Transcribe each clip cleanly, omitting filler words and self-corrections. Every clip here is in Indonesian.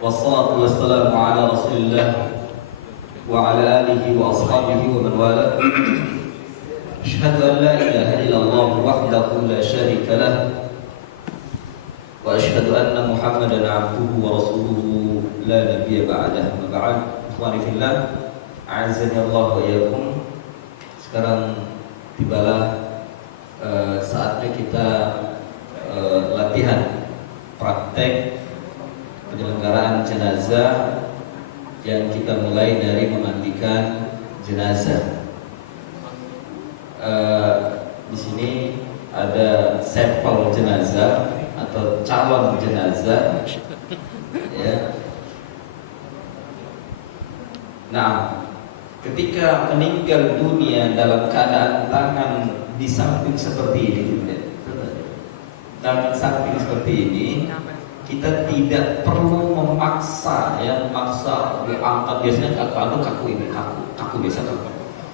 Wassalatu wassalamu ala Rasulillah wa ala alihi wa ashabihi wa man wala. Asyhadu an la ilaha illallah wahdahu la syarika lah wa asyhadu anna Muhammadan abduhu wa rasuluhu la nabiyya ba'dah. Amma ba'd. Ikhwani fillah, a'azzani Allah wa iyyakum. Sekarang tibalah saatnya kita latihan praktek penyelenggaraan jenazah yang kita mulai dari memandikan jenazah. Di sini ada sampel jenazah atau calon jenazah, ya. Nah, ketika meninggal dunia dalam keadaan tangan di samping seperti ini, dalam samping seperti ini, kita tidak perlu memaksa, ya, memaksa diangkat. Biasanya kaku biasa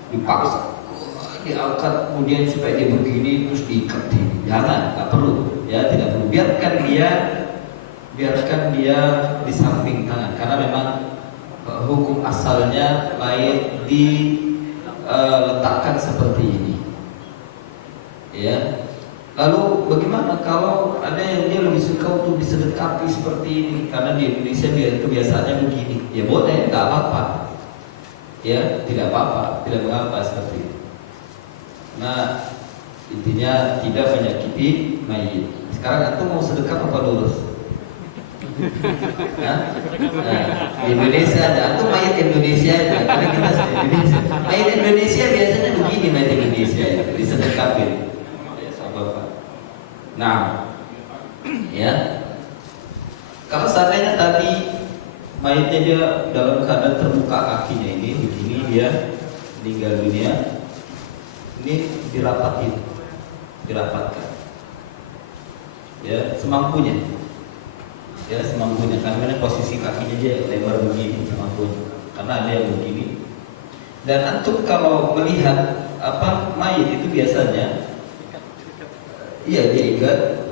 dipaksa diangkat kemudian supaya dia begini terus diikat. Jangan, nggak perlu, ya, tidak perlu. Biarkan dia di samping tangan, karena memang hukum asalnya mayat diletakkan seperti ini, ya. Lalu bagaimana kalau ada yang dia lebih suka untuk disedekapi seperti ini? Karena di Indonesia kebiasaannya begini. Ya boleh, nggak apa-apa. Ya, tidak apa-apa, tidak mengapa seperti itu. Nah, intinya tidak menyakiti mayit. Sekarang antum mau sedekah apa lurus? Nah, di Indonesia ada antum mayit Indonesia aja. Karena kita Indonesia. Mayit Indonesia biasanya begini, mayit Indonesia disedekapin. Nah, ya, kalau seandainya tadi mayatnya dia dalam keadaan terbuka kakinya ini, begini dia meninggal dunia, ini dirapatkan, ya, semampunya, karena posisi kakinya dia lebar begini, semampunya, karena ada yang begini. Dan antum kalau melihat mayat itu biasanya, iya, dia ikat.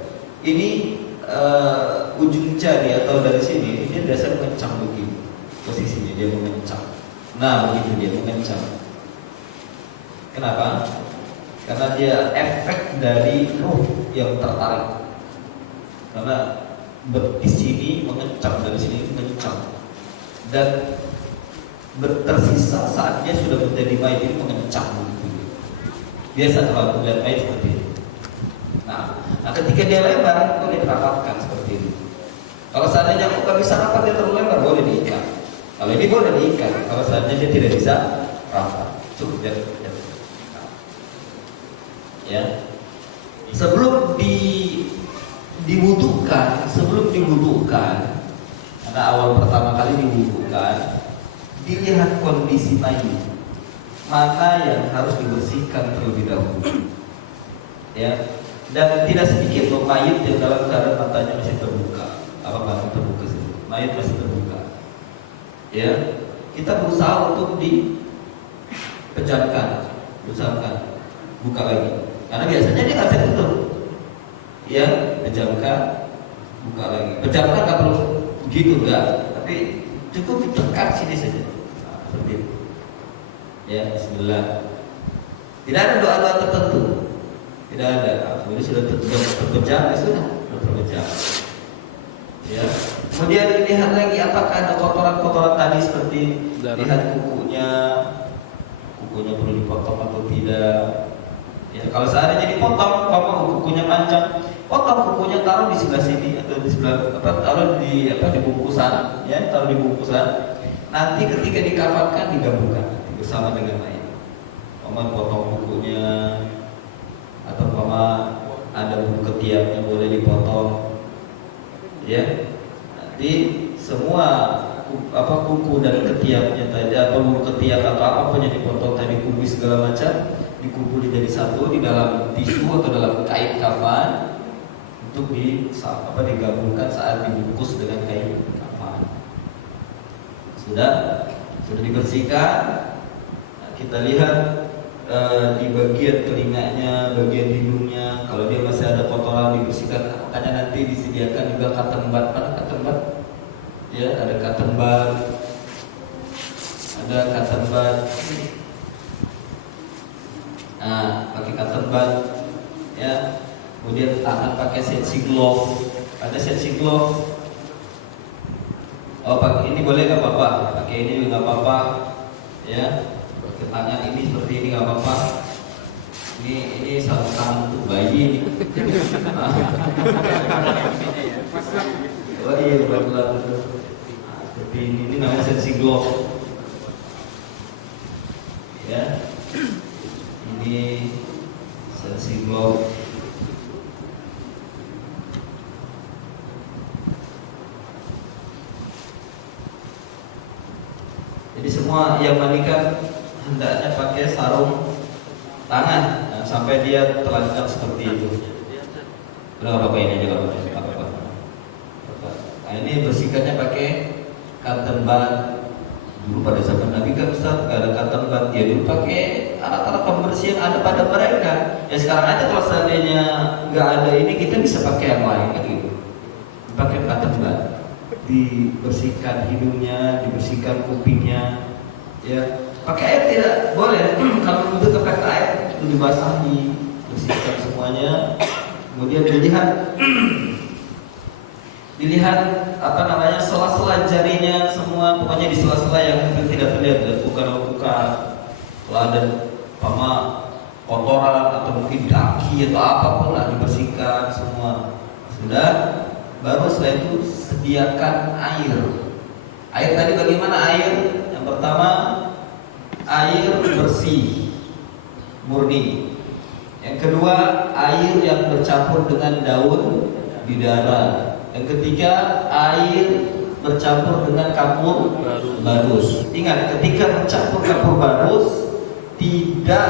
Ini ujung jari atau dari sini dia biasa mengencang begini. Posisinya dia mengencang. Nah, begitu dia mengencang. Kenapa? Karena dia efek dari ruh yang tertarik. Karena di sini mengencang, dari sini mengencang. Dan tersisa saat dia sudah menjadi mayat ini mengencang begitu. Biasa kalau melihat mayat seperti ini. Nah, ketika dia lebar, boleh dirapatkan seperti ini. Kalau seandainya aku nggak bisa rapat, dia terlalu lebar, boleh diikat. Kalau ini boleh diikat. Kalau seandainya dia tidak bisa rapat, cukup dia. Ya. Sebelum diwudukan, karena awal pertama kali diwudukan, dilihat kondisi mayit, mana yang harus dibersihkan terlebih dahulu. Ya. Dan tidak sedikit loh mayit yang dalam keadaan matanya masih terbuka. Masih terbuka sih? Mayit masih terbuka. Ya, kita berusaha untuk dipejamkan, buka lagi. Karena biasanya dia nggak bisa tutup. Ya, pejamkan, buka lagi. Pejamkan nggak perlu begitu, enggak. Tapi cukup ditekan sini saja. Nah, seperti itu. Ya, Bismillah. Tidak ada doa-doa tertentu. Tidak ada. Jadi sudah terpejam, sudah terpejam. Ya. Kemudian dilihat lagi apakah ada kotoran-kotoran tadi, seperti lihat kukunya perlu dipotong atau tidak. Ya, kalau seandainya dipotong, kukunya panjang, potong kukunya, taruh di sebelah sini atau di sebelah taruh di bungkusan, ya, taruh di bungkusan. Nanti ketika dikafankan digabungkan bersama dengan mayat. Potong kukunya, atau ada bulu ketiaknya boleh dipotong, ya. Nanti semua kuku dan ketiaknya tadi, atau bulu ketiak atau apapun yang dipotong tadi, kubis segala macam, dikumpul jadi satu di dalam tisu atau dalam kain kafan untuk digabungkan saat dibungkus dengan kain kafan. Sudah dibersihkan. Nah, kita lihat di bagian telinganya, bagian hidungnya, kalau dia masih ada kotoran dibersihkan. Makanya nanti disediakan juga cotton bud. Mana cotton bud? ya, ada cotton bud, nah pakai cotton bud, ya. Kemudian tangan pakai sensing glove, ada sensing glove. Oh, pakai ini boleh nggak apa-apa, pakai ini nggak apa-apa, ya. Pakai tangan ini seperti ini nggak apa-apa. Ini sarung tangan untuk bayi. Oh iya, betul. Seperti ini namanya sensing glove, ya. Ini sensing glove. Jadi semua yang mandikan hendaknya pakai sarung tangan, nah, sampai dia telanjang seperti itu. Udah apa ini aja apa? Nah, ini bersihkannya pakai cotton bud. Dulu pada zaman Nabi kan Ustaz gak ada cotton bud, ya dulu pakai alat-alat pembersih yang ada pada mereka. Ya sekarang aja kalau seandainya nggak ada ini, kita bisa pakai yang lain kan gitu. Pakai cotton bud, dibersihkan hidungnya, dibersihkan kupingnya, ya. Pakai air tidak boleh. Kalau itu pakai air itu dibasahi, bersihkan semuanya. Kemudian dilihat apa namanya, sela-sela jarinya semua, pokoknya di sela-sela yang tidak terlihat, bukan kalau ada pama kotoran atau mungkin daki atau apapun lah, dibersihkan semua. Sudah, baru setelah itu sediakan air. Air tadi bagaimana air? Yang pertama, air bersih murni. Yang kedua, air yang bercampur dengan daun bidara. Yang ketiga, air bercampur dengan kapur barus. Ingat, ketika bercampur kapur barus, tidak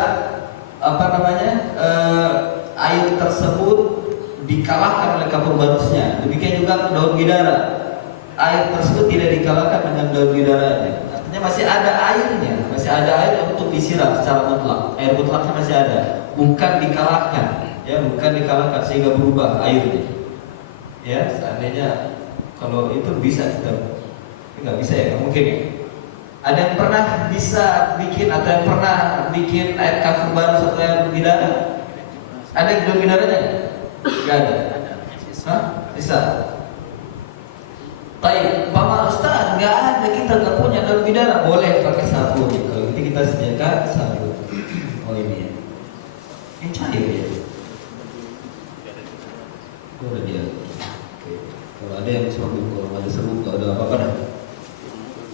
air tersebut dikalahkan oleh kapur barusnya. Demikian juga daun bidara, air tersebut tidak dikalahkan dengan daun bidaranya. Artinya masih ada airnya, masih ada air untuk disiram secara mutlak. Air mutlaknya masih ada, bukan dikalahkan, ya, bukan dikalahkan sehingga berubah airnya. Ya, seandainya kalau itu bisa kita, nggak bisa ya, nggak mungkin ya. Ada yang pernah bisa bikin atau yang pernah bikin air kapur barus atau air bidara? Ada yang daun bidaranya? Nggak ada. Hah? Bisa. Baik, Pak Ustaz, nggak ada, kita nggak punya daun bidara, boleh pakai sabun. Kalau gitu kita sediakan sabun. Oh ini ya, ini cair ya. Oh dia. Oke. Kalau ada yang sabun, kalau ada sabun nggak ada apa-apa dah.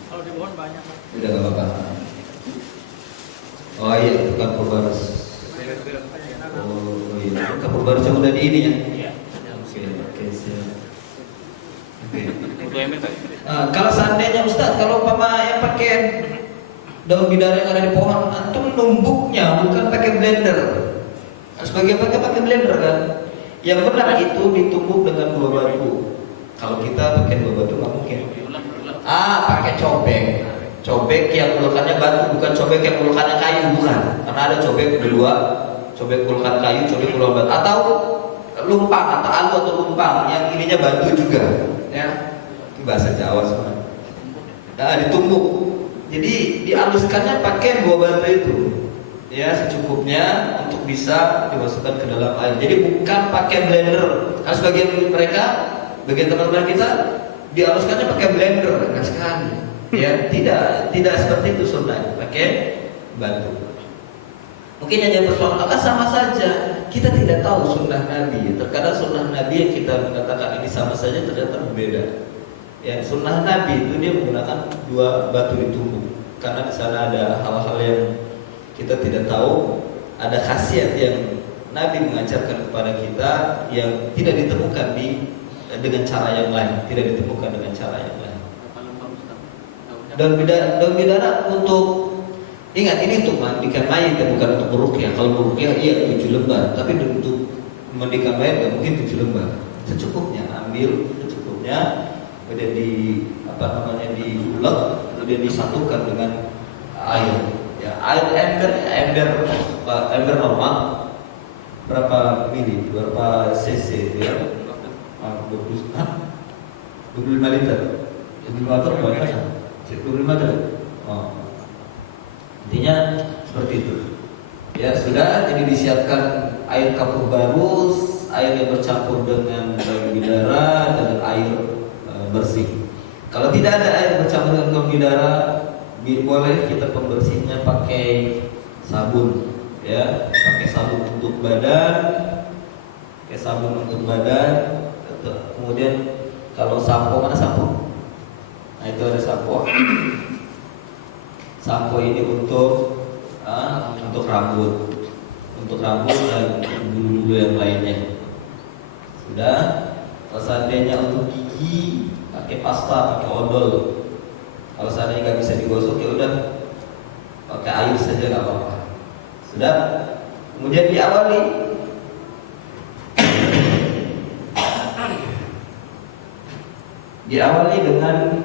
Kalau di pohon banyak. Udah nggak apa-apa. Oh iya, itu kapur barus. Oh iya, kapur barus yang udah di ini ya. Oke, siap. Kalau seandainya Ustaz, kalau Papa yang pakai daun bidara yang ada di pohon, antum numbuknya bukan pakai blender. Sebagai pakai blender kan. Yang benar itu ditumbuk dengan 2 batu. Kalau kita pakai 2 batu nggak mungkin. Pakai cobek. Cobek yang ulekannya batu, bukan cobek yang ulekannya kayu, bukan. Karena ada cobek kedua, cobek ulekan kayu, cobek ulekan batu, atau lumpang atau alu atau lumpang yang ininya batu juga, ya. Itu bahasa Jawa sebenarnya. Nah, ditumbuk. Jadi dihaluskannya pakai 2 batu itu, ya, secukupnya untuk bisa dimasukkan ke dalam air. Jadi bukan pakai blender. Karena sebagian mereka, bagian teman-teman kita dihaluskannya pakai blender, enggak sekali. Ya, tidak seperti itu sunnah, pakai batu. Mungkin yang jadi persoalan sama saja. Kita tidak tahu sunnah Nabi. Terkadang sunnah Nabi yang kita mengatakan ini sama saja ternyata berbeda. Ya, sunnah Nabi itu dia menggunakan 2 batu ditumbuk. Karena di sana ada hal-hal yang kita tidak tahu, ada khasiat yang Nabi mengajarkan kepada kita yang tidak ditemukan dengan cara yang lain, tidak ditemukan dengan cara yang lain. Daun bidara untuk, ingat, ini untuk mandikan mayat, bukan untuk meruqyah. Kalau meruqyah iya 7 lembar, tapi untuk mandikan mayat nggak mungkin 7 lembar. Secukupnya, ambil secukupnya, kemudian diulek, kemudian disatukan dengan air. Ya, air ember normal berapa mili, berapa cc itu ya? 25 liter. Lebih kotor bagaimana? 25 derajat. Oh. Intinya seperti itu. Ya sudah, jadi disiapkan air kapur barus, air yang bercampur dengan payudara dan air bersih. Kalau tidak ada air bercampur dengan payudara, boleh kita pembersihnya pakai sabun, ya, pakai sabun untuk badan, Kemudian kalau sampo, mana sampo? Nah itu ada sampo. Sampo ini untuk rambut, dan bulu-bulu yang lainnya. Sudah. Kalau seandainya untuk gigi, pakai pasta, pakai odol. Kalau seandainya nggak bisa digosok, ya udah pakai air saja, nggak apa-apa. Sudah. Kemudian diawali dengan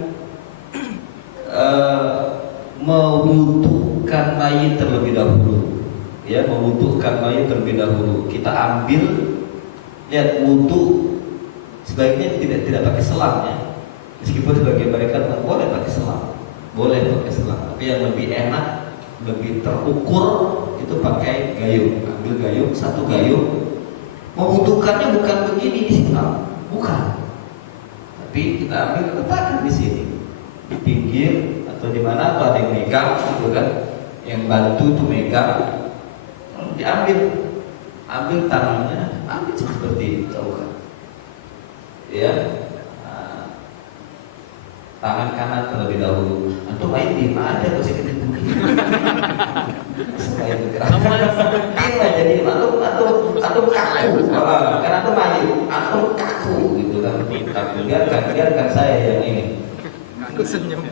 membutuhkan mayit terlebih dahulu. Ya, membutuhkan mayit terlebih dahulu. Kita ambil, lihat wudu sebaiknya tidak pakai selang ya. Meskipun sebagian mereka boleh pakai selang, tapi yang lebih enak, lebih terukur itu pakai gayung. Ambil gayung, satu gayung. Membutuhkannya bukan begini disiram, bukan. Tapi kita ambil, letakkan di sini, di pinggir atau di mana, atau ada yang megang, gitu kan? Yang bantu tuh megang. Ambil tangannya, ambil seperti ini, tahu kan? Ya, tangan kanan terlebih dahulu. Antum main di mana ada masih kita begini. Supaya bergerak. Iya, jadi antum kaku. Karena antum main, antum kaku gitu kan. Biarkan saya yang ini. Senyum.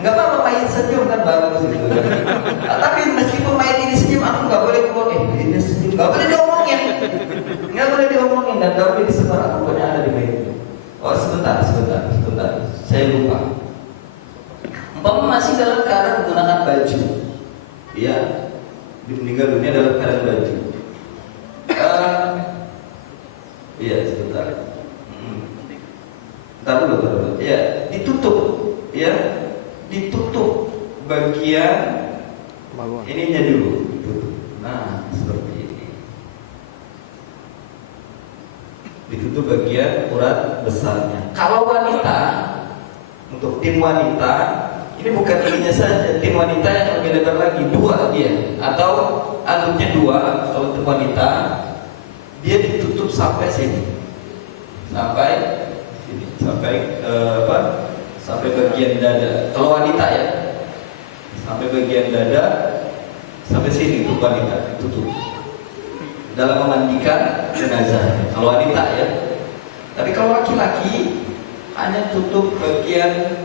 Enggak apa-apa main senyum kan bagus gitu kan. Tapi meskipun main ini senyum, aku nggak boleh ngomongin. Ini senyum, nggak boleh diomongin, dan nggak boleh disebar. Pokoknya ada di main. Oh sebentar, saya lupa. Umpama masih dalam keadaan menggunakan baju, ya, meninggal dunia dalam keadaan baju. Iya sebentar. Bentar dulu. Ya, ditutup bagian ininya dulu. Nah, seperti ini. Ditutup bagian urat besarnya. Kalau wanita, untuk tim wanita, ini bukan ininya saja. Tim wanita yang lebih lebar lagi, 2 dia, atau anutnya 2. Kalau tim wanita, dia ditutup sampai sini, sampai bagian dada. Kalau wanita ya, sampai bagian dada, sampai sini untuk wanita ditutup. Dalam memandikan jenazah. Kalau wanita ya. Tapi kalau laki-laki hanya tutup bagian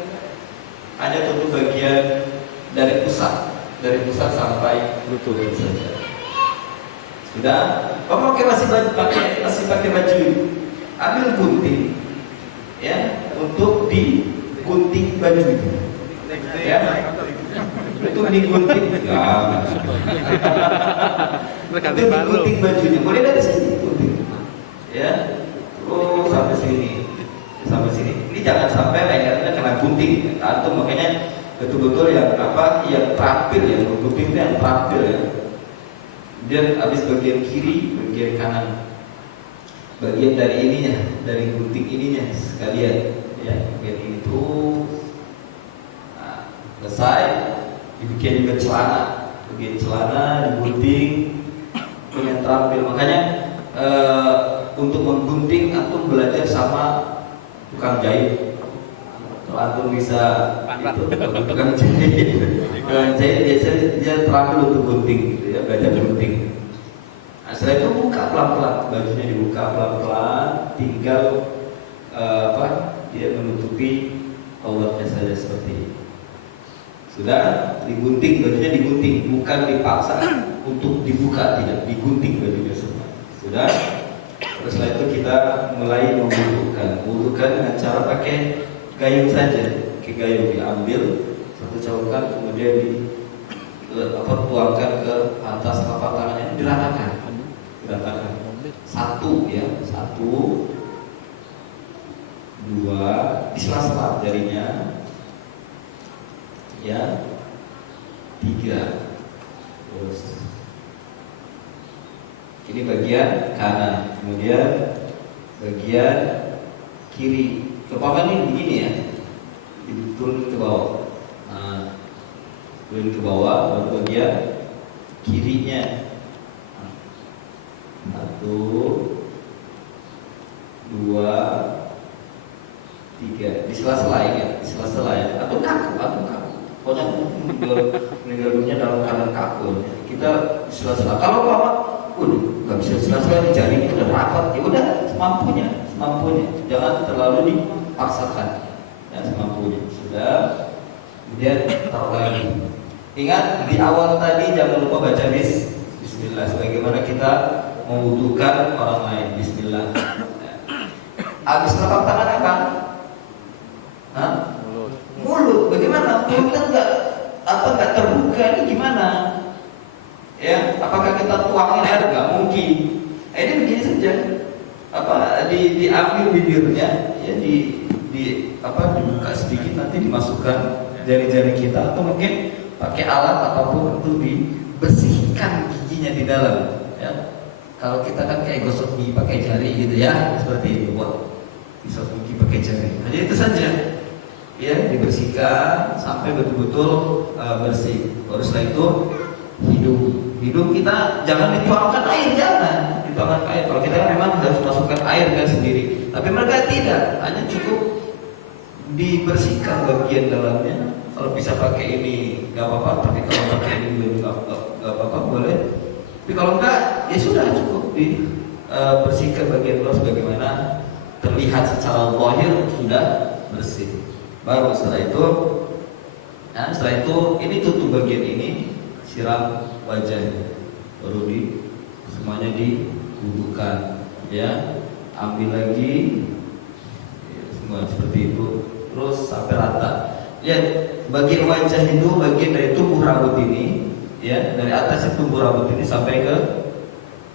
dari pusat sampai lutut saja. Sudah. Masih pakai baju. Ambil gunting, ya, untuk digunting baju itu. Ya. Untuk digunting. Ya. Untuk digunting bajunya. Boleh dari sini gunting. Ya. Terus sampai sini. Ini jangan sampai lehernya kena gunting. Antum makanya betul-betul yang terampil, yang gunting itu yang terampil ya. Dan habis bagian kiri, bagian kanan, bagian dari ininya, dari gunting ininya sekalian, ya, bagian ini tuh. Nah, selesai, dibikin juga celana, bagian celana digunting, yang terampil. Makanya untuk menggunting antum belajar sama tukang jahit. Kalau antum bisa itu, tukang jahit biasanya dia terampil untuk gunting, gitu ya, belajar gunting. Nah, setelah itu buka pelan-pelan, bajunya dibuka pelan-pelan, tinggal dia menutupi auratnya saja seperti ini. Sudah digunting, bajunya digunting, bukan dipaksa untuk dibuka, tidak, digunting bajunya semua. Sudah. Terus setelah itu kita mulai membutuhkan dengan cara pakai gayung saja. Pakai gayung diambil satu colokan, kemudian tuangkan ke atas telapak tangannya, diratakan. Satu, 2, di sela-sela jarinya, ya, 3. Terus ini bagian kanan, kemudian bagian kiri. Kepala ini begini ya, turun ke bawah. Nah, turun ke bawah, baru bagian kirinya. 1, 2, 3. Di sela-sela ya, di sela-sela ya. Atau kaku. Pokoknya meninggal dunia dalam keadaan kaku. Kita di sela-sela. Kalau Bapak, nggak bisa sela-sela, jarinya udah rapat, ya udah semampunya. Jangan terlalu dipaksakan. Ya, semampunya. Sudah. Kemudian taruh lagi. Ingat di awal tadi jangan lupa baca Bismillah. Sebagaimana kita membutuhkan orang lain. Bismillah. Habis telapak tangan apa? Hah? Mulut. Bagaimana? Mulutnya nggak terbuka, ini gimana? Ya, apakah kita tuangin air? Nggak mungkin. Ini begini saja. Diambil bibirnya, ya dibuka sedikit, nanti dimasukkan jari-jari kita, atau mungkin pakai alat apapun untuk dibersihkan giginya di dalam. Ya. Kalau kita kan kayak gosok gigi pakai jari gitu ya, seperti itu. Buat gosok gigi pakai jari. Hanya itu saja. Ya, dibersihkan sampai betul-betul bersih. Baru setelah itu hidung kita jangan dituangkan air, jangan dituangkan air. Kalau kita kan memang harus masukkan air kan sendiri. Tapi mereka tidak, hanya cukup dibersihkan bagian dalamnya. Kalau bisa pakai ini nggak apa-apa, tapi kalau pakai ini belum nggak apa-apa, boleh. Tapi kalau enggak, ya sudah cukup dibersihkan bagian luar sebagaimana terlihat secara zahir sudah bersih. Baru setelah itu ini tutup bagian ini, siram wajahnya, baru semuanya diwudukan, ya, ambil lagi, ya, semua seperti itu, terus sampai rata. Lihat bagian wajah itu, bagian dari tumbuh rambut ini, ya, dari atas itu tumbuh rambut ini sampai ke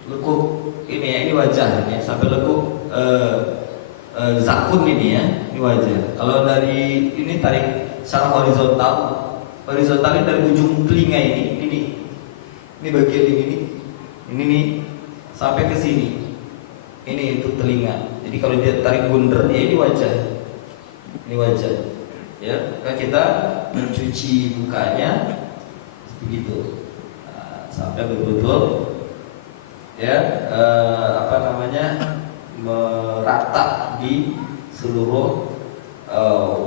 lekuk ini ya, ini wajah ya, sampai lekuk zakun ini ya, ini wajah. Kalau dari ini tarik secara horizontal ini dari ujung telinga ini bagian ini nih sampai ke sini. Ini itu telinga. Jadi kalau dia tarik bunder, ya ini wajah. Ini wajah. Ya, maka kita mencuci mukanya begitu. Nah, sampai betul-betul ya merata di seluruh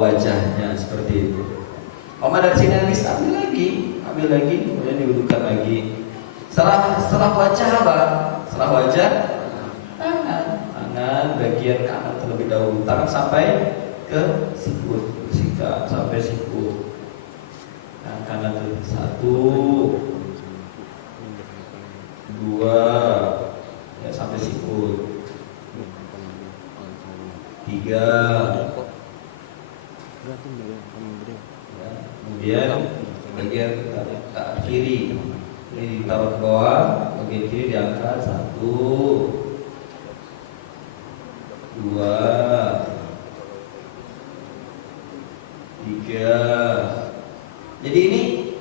wajahnya seperti itu. Dari sini habis ambil lagi, kemudian diwudukan lagi. Setelah wajah apa? Setelah wajah tangan bagian kanan terlebih dahulu, tangan sampai ke sikut, bersihkan sampai sikut. Tangan kanan itu 1, 2, ya sampai sikut. 3, ya, kemudian bagian kiri ini ditaruh ke bawah, bagian kiri diangkat. 1, 2, 3. Jadi ini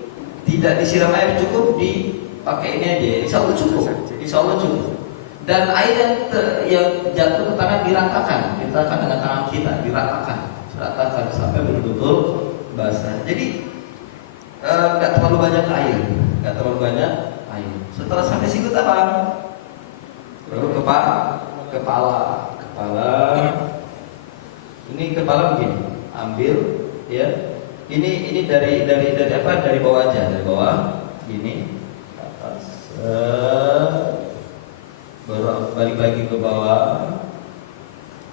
tidak disiram air, cukup dipakai ini aja. Insya Allah cukup. Dan air yang jatuh ke tangan diratakan dengan tangan kita, diratakan sampai betul-betul basah. Jadi nggak terlalu banyak air. Setelah sampai sikut apa? Baru kepala. Ini kepala begini, ambil ya. Ini dari apa? Dari bawah aja, dari bawah gini ke atas. Baru balik lagi ke bawah,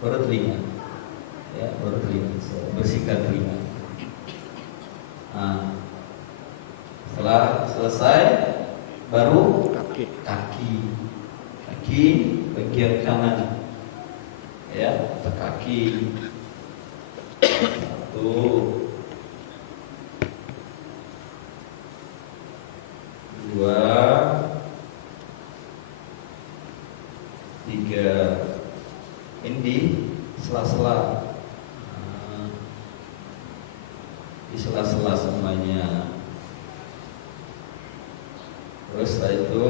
baru telinga, ya, bersihkan telinga. Nah, setelah selesai, baru kaki bagian kanan, ya, kaki. 1, 2, 3. Ini di sela-sela di sela-sela semuanya. Terus setelah itu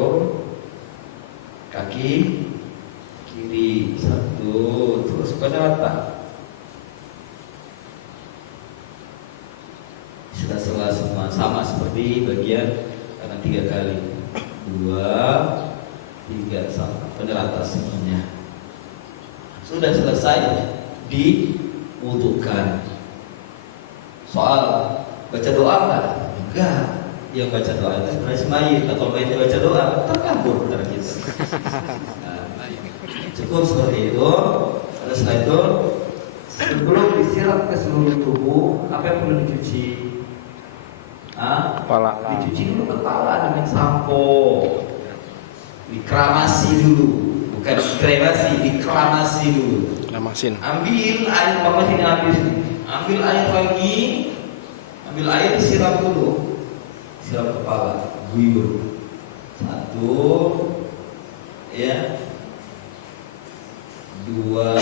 kaki kiri 1, terus pada rata. Sela-sela semua sama seperti bagian kanan 3 kali, 2, 3 sama pada rata semuanya. Sudah selesai diwudukan. Soal baca doa nggak? Enggak. Yang baca doa itu sebenarnya si mayit. Atau mayit baca doa terkabur antara kita. Nah, cukup seperti itu. Terus setelah itu sebelum disiram ke seluruh tubuh, apa yang perlu dicuci? Kepala. Dicuci dulu kepala dengan sampo. Dikeramasi dulu, bukan dikremasi, dikeramasi dulu. Kremasin. Ambil air, Bapak sini ambil air lagi, ambil air disiram dulu, siram kepala, guyur. 1, ya, 2,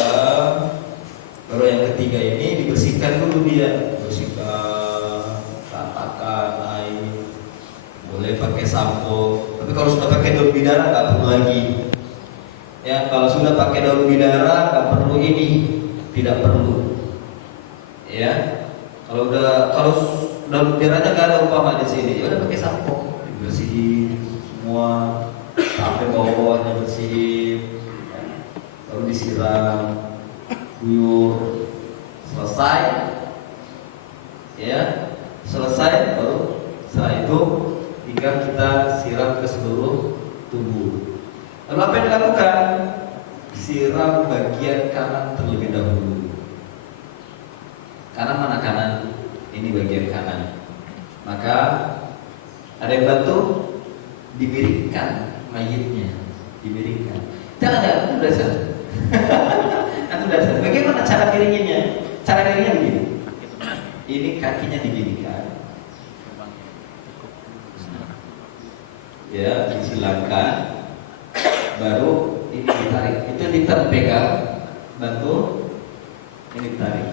baru yang ketiga ini dibersihkan dulu dia, bersihkan, ratakan air. Boleh pakai sampo, tapi kalau sudah pakai daun bidara nggak perlu lagi. Ya, kalau sudah pakai daun bidara nggak perlu ini, tidak perlu. Ya, kalau daun bidaranya nggak ada umpama di sini, ya udah pakai sampo, dibersihin semua sampai bawah-bawahnya bersihin, ya. Lalu disiram, guyur, selesai, ya, selesai baru setelah itu tinggal kita siram ke seluruh tubuh. Lalu apa yang dilakukan? Siram bagian kanan terlebih dahulu. Kanan mana kanan? Ini bagian kanan. Maka ada yang bantu, dimiringkan mayitnya, dimiringkan. Jangan, udah sana. Aku udah sana. Bagaimana cara miringinnya? Cara miringnya begini. Ini kakinya diginikan. Ya, disilangkan. Baru ini ditarik. Itu dipegang, bantu. Ini ditarik.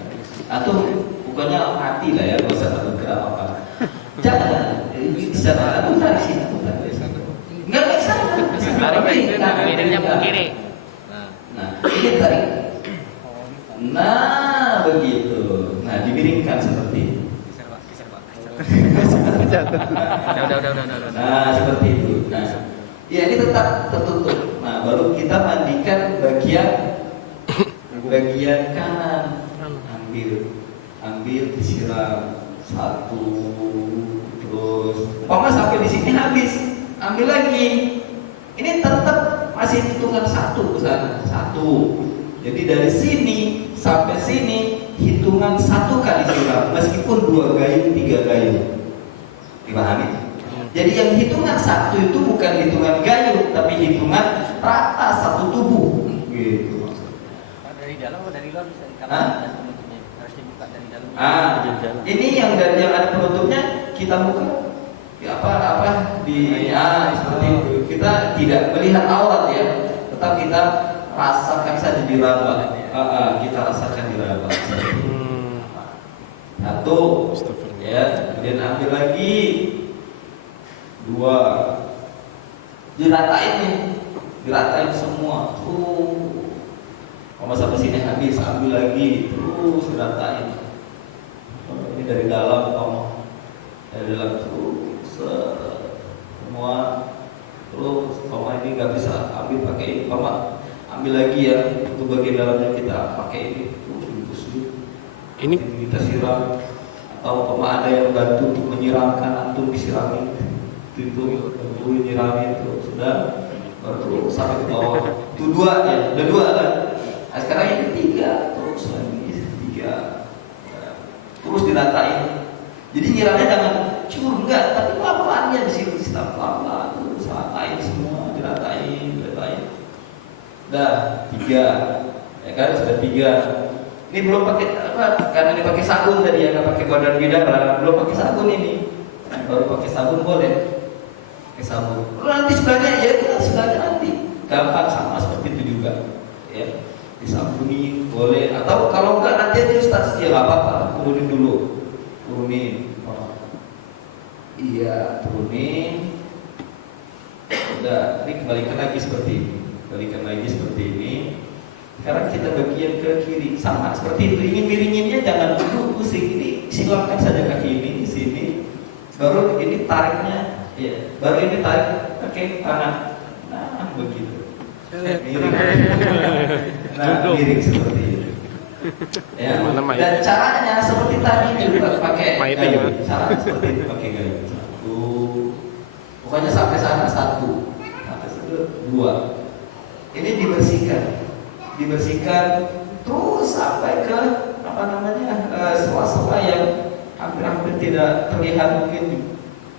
Atau bukannya mati lah ya, gak usah satu gerak apa. Jangan, di sana aku tarik sini, aku tarik sini. Enggak bisa. Tarik miringnya ke kiri. Nah, ini tarik. Nah, begitu. Nah, dimiringkan seperti itu. Udah. Nah, seperti itu. Nah, ya ini tetap tertutup. Nah, baru kita mandikan bagian kanan. Ambil disiram 1, terus pokoknya sampai di sini habis, ambil lagi. Ini tetap masih hitungan 1 ke sana, 1. Jadi dari sini sampai sini hitungan 1 kali siram, meskipun 2 gayung, 3 gayung. Dipahami? Jadi yang hitungan 1 itu bukan hitungan gayung, tapi hitungan rata satu tubuh. Gitu maksudnya. Dari dalam atau dari luar bisa penutupnya harus dibuka dari dalam. Ini yang ada penutupnya kita buka. Ya, apa di seperti itu. Kita tidak melihat aurat ya, tetap kita rasakan saja di raba. Kita rasakan di raba. 1, ya, kemudian ambil lagi 2, diratain semua. Kalau sampai sini habis, ambil lagi, terus diratain. Ini dari dalam, dari dalam terus semua. Terus ini nggak bisa ambil pakai ini, ambil lagi ya, itu bagian dalamnya kita pakai ini. Ini kita siram, atau ada yang bantu untuk menyiramkan, antum disiramin, itu nyiramin itu sudah, baru sampai ke bawah. Itu 2 ya, udah 2 kan. Nah, sekarang yang ketiga, terus lagi 3, terus diratain. Jadi nyiramnya jangan cur, enggak, tapi pelan-pelan ya di sini, pelan-pelan, terus ratain semua, diratain. Dah 3, ya kan, sudah 3. Ini belum pakai karena ini pakai sabun tadi ya, nggak pakai badan bidara, belum pakai sabun ini. Baru pakai sabun boleh. Pakai sabun. Nanti sebelahnya ya, sebelahnya nanti. Gampang sama seperti itu juga. Ya, disabuni boleh. Atau kalau enggak nanti aja Ustaz, ya nggak apa-apa. Kurunin dulu. turunin. Oh. Iya, turunin. Udah, ini kembalikan lagi seperti ini. Kembalikan lagi seperti ini. Sekarang kita bagian ke kiri, sama seperti itu. Ingin miringinnya jangan dulu pusing. Ini silakan saja kaki ini di sini. Baru ini tariknya, ya. Baru ini tarik pakai tangan. Nah, begitu. Miring. Nah, miring seperti itu. Ya. Dan caranya seperti tadi juga pakai gayu. Cara seperti itu pakai gayu. Satu. Pokoknya sampai sana satu. Sampai situ dua. Ini dibersihkan terus sampai ke apa namanya sela-sela yang hampir tidak terlihat, mungkin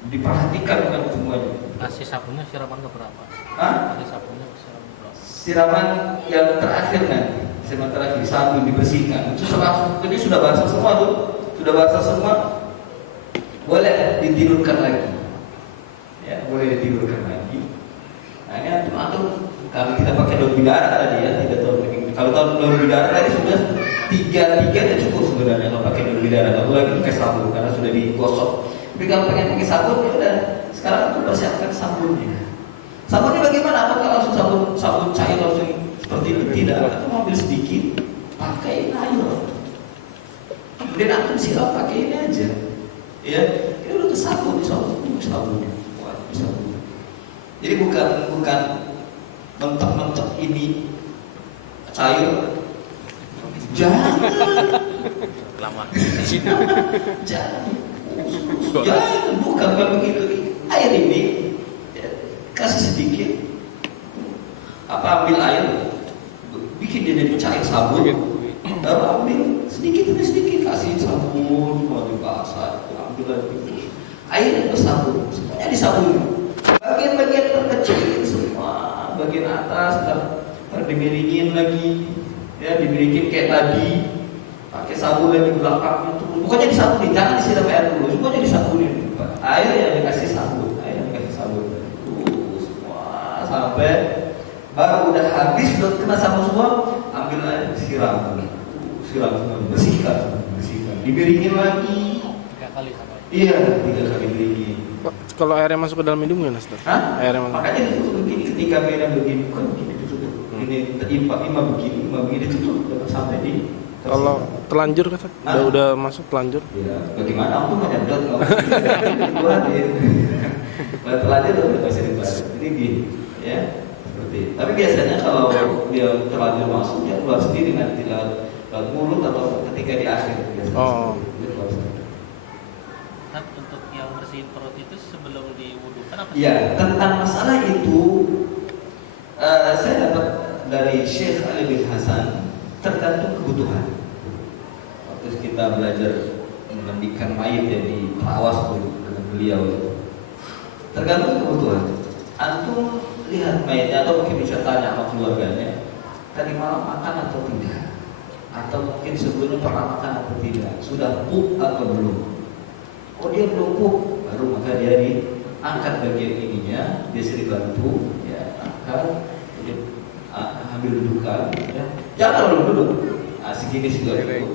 diperhatikan dengan semuanya. Kasih sabunnya siraman ke berapa? Hah? Kasih sabunnya siraman ke berapa? Siraman yang terakhir nanti, siraman terakhir sabun dibersihkan. Itu ini sudah basah semua tuh, sudah basah semua. Boleh ditidurkan lagi, ya boleh ditidurkan lagi. Nah ini antum kalau kita pakai daun bidara tadi ya, tidak tahu kalau daun bidara tadi sudah tiga itu cukup sebenarnya kalau pakai daun bidara, nggak perlu lagi pakai sabun karena sudah digosok. Tapi kalau pengen pakai sabun ya udah, sekarang untuk persiapkan sabunnya. Sabunnya bagaimana? Apakah langsung sabun cair langsung seperti itu? Tidak. Atau ambil sedikit, pakai air. Kemudian antum siram pakai ini aja. Ya, ini udah sabun. Wah, sabun. Jadi bukan mentok-mentok ini cair. Jangan. Jangan, bukan begitu. Air ini kasih sedikit, ambil air, bikin dia jadi cair sabun, baru ambil sedikit demi sedikit, kasih sabun, mau dibasah, ambil lagi, air itu sabun, semuanya disabun, bagian-bagian terkecil semua, bagian atas, dimiringin lagi, ya dimiringin kayak tadi, pakai sabun lagi belakang itu, pokoknya disabunin, jangan disiram air dulu, semuanya disabunin, air yang dikasih sabun. Sampai baru udah habis, udah kena sabun semua, ambil air, siram semua, bersihkan, dimiringin lagi 3 kali sama. Iya, 3 kali miringin. Kalau airnya masuk ke dalam hidung gimana, Ustaz? Airnya masuk. Makanya ditutup begini, ketika merah begini, bukan begini ditutup. Ini imam begini ditutup sampai di. Kalau telanjur kan, udah masuk telanjur. Ya, bagaimana aku menyedot kalau telanjur udah masih dibahas. Ini gini. Ya, seperti. Tapi biasanya kalau dia terlanjur masuk, dia keluar sendiri nanti lewat mulut atau ketika di akhir biasanya. Oh. Nah, untuk yang bersihin perut itu sebelum diwudukan apa? Ya, tentang masalah itu saya dapat dari Syekh Ali bin Hasan, tergantung kebutuhan. Waktu kita belajar memandikan mayit ya di Awas dengan beliau, tergantung kebutuhan. Antum lihat mayatnya atau mungkin bisa tanya sama keluarganya, tadi malam makan atau tidak, atau mungkin sebelumnya pernah makan atau tidak, sudah pup atau belum. Oh dia belum pup, baru maka dia diangkat bagian ininya, biasa dibantu, ya angkat, kemudian ambil dudukan, ya. Jangan belum duduk, segini sudah cukup,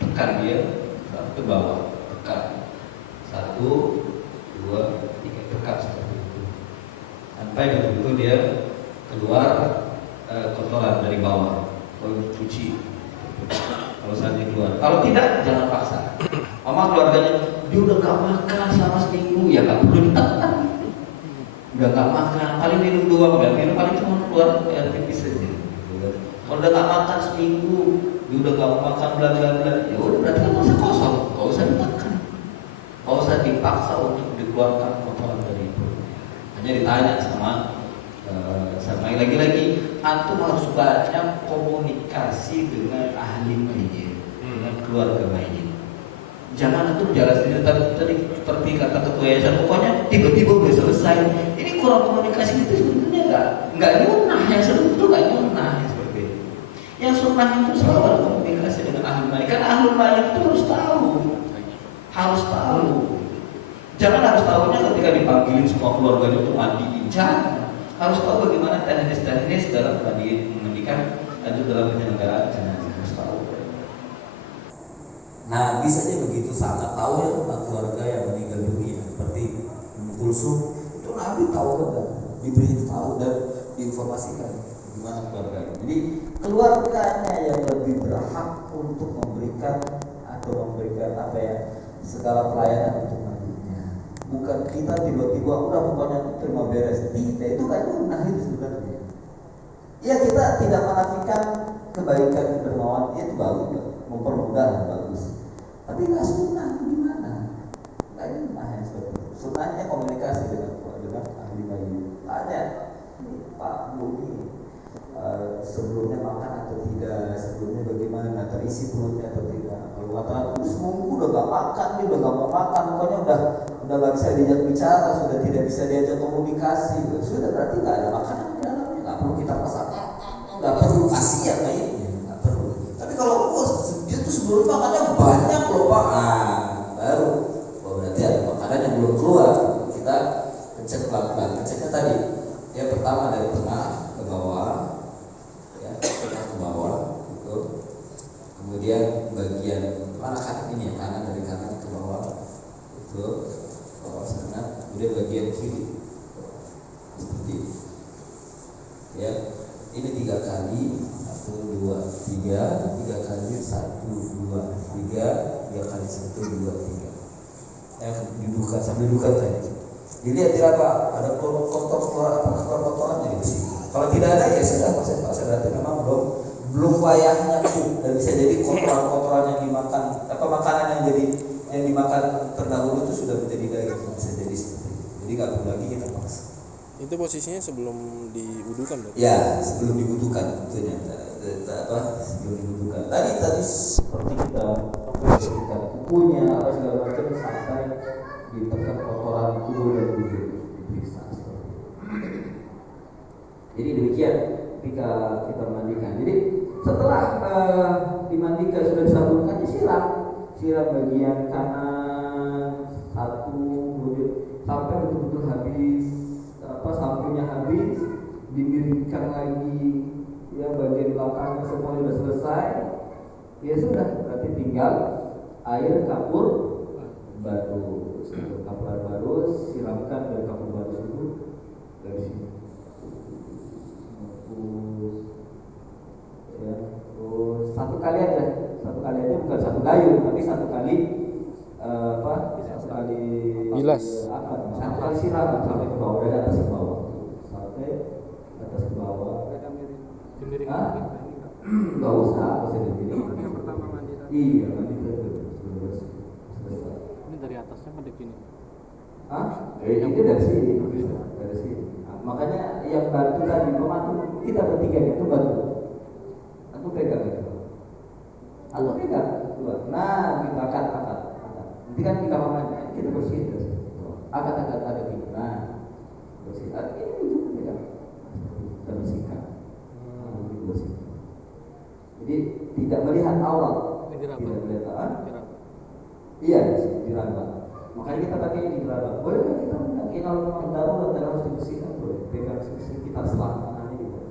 tekan dia ke bawah, tekan 1, 2, 3, tekan seperti itu. Sampai betul-betul dia keluar kotoran dari bawah, kalau cuci, kalau saatnya keluar. Kalau tidak, jangan paksa. Mama keluarganya, dia udah gak makan selama seminggu, ya gak perlu ditekan. Udah gak makan, paling minum doang, gak minum paling cuma keluar air tipis saja. Kalau udah gak makan seminggu, dia udah gak makan bla bla bla, ya udah berarti kan masa kosong, gak usah ditekan, gak usah dipaksa untuk dikeluarkan kotoran dari itu. Hanya ditanya sama lagi-lagi antum harus banyak komunikasi dengan ahli mayit, dengan keluarga mayit. Jangan antum jalan sendiri tadi seperti kata ketua yayasan, pokoknya tiba-tiba udah selesai. Ini kurang komunikasi itu sebenarnya nggak nyunah, yang seru itu nggak nyunah seperti itu. Yang sunnah itu selalu ada komunikasi dengan ahli mayit. Kan ahli mayit itu harus tahu. Jangan harus tahunya ketika dipanggilin semua keluarganya untuk mandiin. Jangan. Harus tahu bagaimana teknis dalam mandikan, lanjut dalam penyelenggaraan jenazah. Harus tahu. Nah, bisa aja begitu sangat tahu ya tentang keluarga yang meninggal dunia seperti Ummu Kulsum. Itu Nabi tahu kan, diberitahu dan diinformasikan gimana keluarganya. Jadi keluarganya yang lebih berhak untuk memberikan atau memberikan apa ya, segala pelayanan untuk nabinya. Bukan kita tiba-tiba udah pokoknya terima beres. Tidak, itu kan sunnah itu sebenarnya. Ya, kita tidak menafikan kebaikan dermawan itu bagus, mempermudah bagus. Tapi nggak sunnah gimana? Nggak sunnah yang seperti itu. Sunnahnya komunikasi dengan ahli bayi. Tanya, Pak Bu ini sebelumnya makan atau tidak, sebelumnya bagaimana, terisi perutnya atau tidak. Kalau kata seminggu udah gak makan, dia udah gak mau makan, pokoknya udah gak bisa diajak bicara, sudah tidak bisa diajak komunikasi, sudah berarti gak ada makanan di dalamnya, gak perlu kita masak, gak perlu kasihan bayinya, gak perlu. Tapi kalau dia tuh sebelum makannya banyak loh Pak, baru berarti ada makanan yang belum keluar. Kita cek pelan-pelan, ceknya tadi ya, pertama dari tengah ke bawah, ya, tengah ke bawah gitu. Kemudian bagian mana kanan ini ya, kanan dari kanan ke bawah itu, bawah sana. Kemudian bagian kiri seperti ini. Ya, ini 3 kali, 1, 2, 3, 3 kali 1, 2, 3, 3 kali 1, 2, 3. Ya, dudukan sambil dudukan tadi. Dilihat tidak apa, ada kotor keluar kotorannya di sini. Kalau tidak ada ya sudah, pasien berarti memang belum wayahnya tuh, dan bisa jadi kotoran yang dimakan, apa makanan yang dimakan terdahulu itu sudah menjadi daging, bisa jadi seperti itu. Jadi nggak perlu lagi kita paksa. Itu posisinya sebelum diwudukan berarti? Ya, sebelum dibutuhkan tentunya. Sebelum dibutuhkan. Tadi seperti kita bersihkan kukunya, apa segala macam sampai ditekan kotoran tubuh dan tubuh diperiksa. Jadi demikian ketika kita mandikan. Jadi setelah dimandikan sudah disabunkan, siram bagian kanan satu, sampai betul-betul habis, sabunnya habis, dimiringkan lagi, ya bagian belakangnya semua sudah selesai. Ya sudah, berarti tinggal air kapur baru. Kapur baru siramkan dari kapur baru itu dari sini. Ya, terus satu kali aja bukan satu gayung, tapi satu kali satu kali bilas. Satu kali siram sampai ke bawah, dari atas ke bawah, sampai atas ke bawah. Nggak usah diri. Yang pertama mandi tadi. Iya, mandi terus. Ini dari atasnya mendek ini. Itu dari sini. Nah, makanya yang bantu tadi pembantu kita bertiga itu bantu. Aku pegang itu. Nah, kita angkat. Nanti kan di kamar mandi kita bersihin terus. Angkat ini. Nah, bersih. Ini juga pegang. Kita bersihkan. Bersihkan. Jadi tidak melihat awal. Tidak melihat awal. Iya, diraba. Makanya kita pakai ini diraba. Boleh kan kita menggunakan kalau memang darurat dan harus dibersihkan, boleh. Pegang sekitar selatan ini boleh.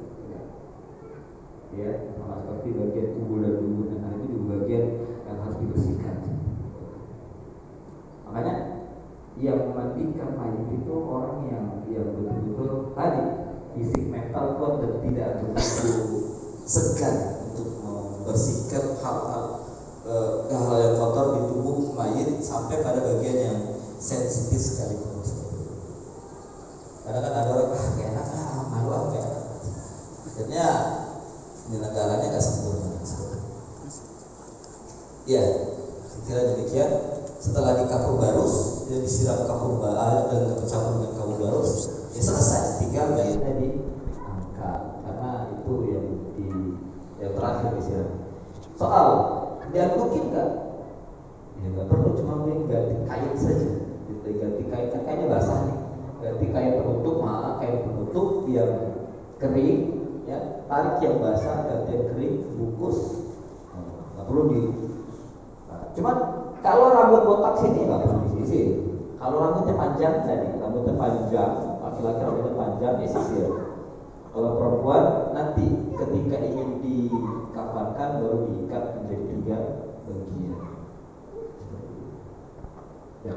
Ya, sama seperti bagian tubuh dan tubuh dan itu juga bagian yang harus dibersihkan. Makanya yang memandikan mayit itu orang yang betul-betul tadi fisik mental kuat dan tidak begitu segan untuk membersihkan hal-hal yang kotor di tubuh mayit sampai pada bagian yang sensitif sekali. Kadang kan ada orang kayak enak, malu apa ya? Akhirnya di negaranya nggak sempurna. Ya, kira demikian. Setelah di kapur barus, dia disiram kapur air dan bercampur dengan kapur barus, ya selesai. Tinggal mayitnya diangkat karena itu yang terakhir disiram. Soal diangkutin nggak? Ya nggak perlu, cuma ganti kain saja. Ganti kain, kan kainnya basah nih. Ganti kain penutup, kain penutup yang kering, ya tarik yang basah, ganti yang kering, bungkus. Nggak perlu di. Cuman kalau rambut botak sini nggak perlu disisir. Kalau rambutnya panjang tadi, rambutnya panjang, laki-laki rambutnya panjang, ya sisir. Kalau perempuan nanti ketika ingin dikafankan baru diikat menjadi 3 bagian. Ya,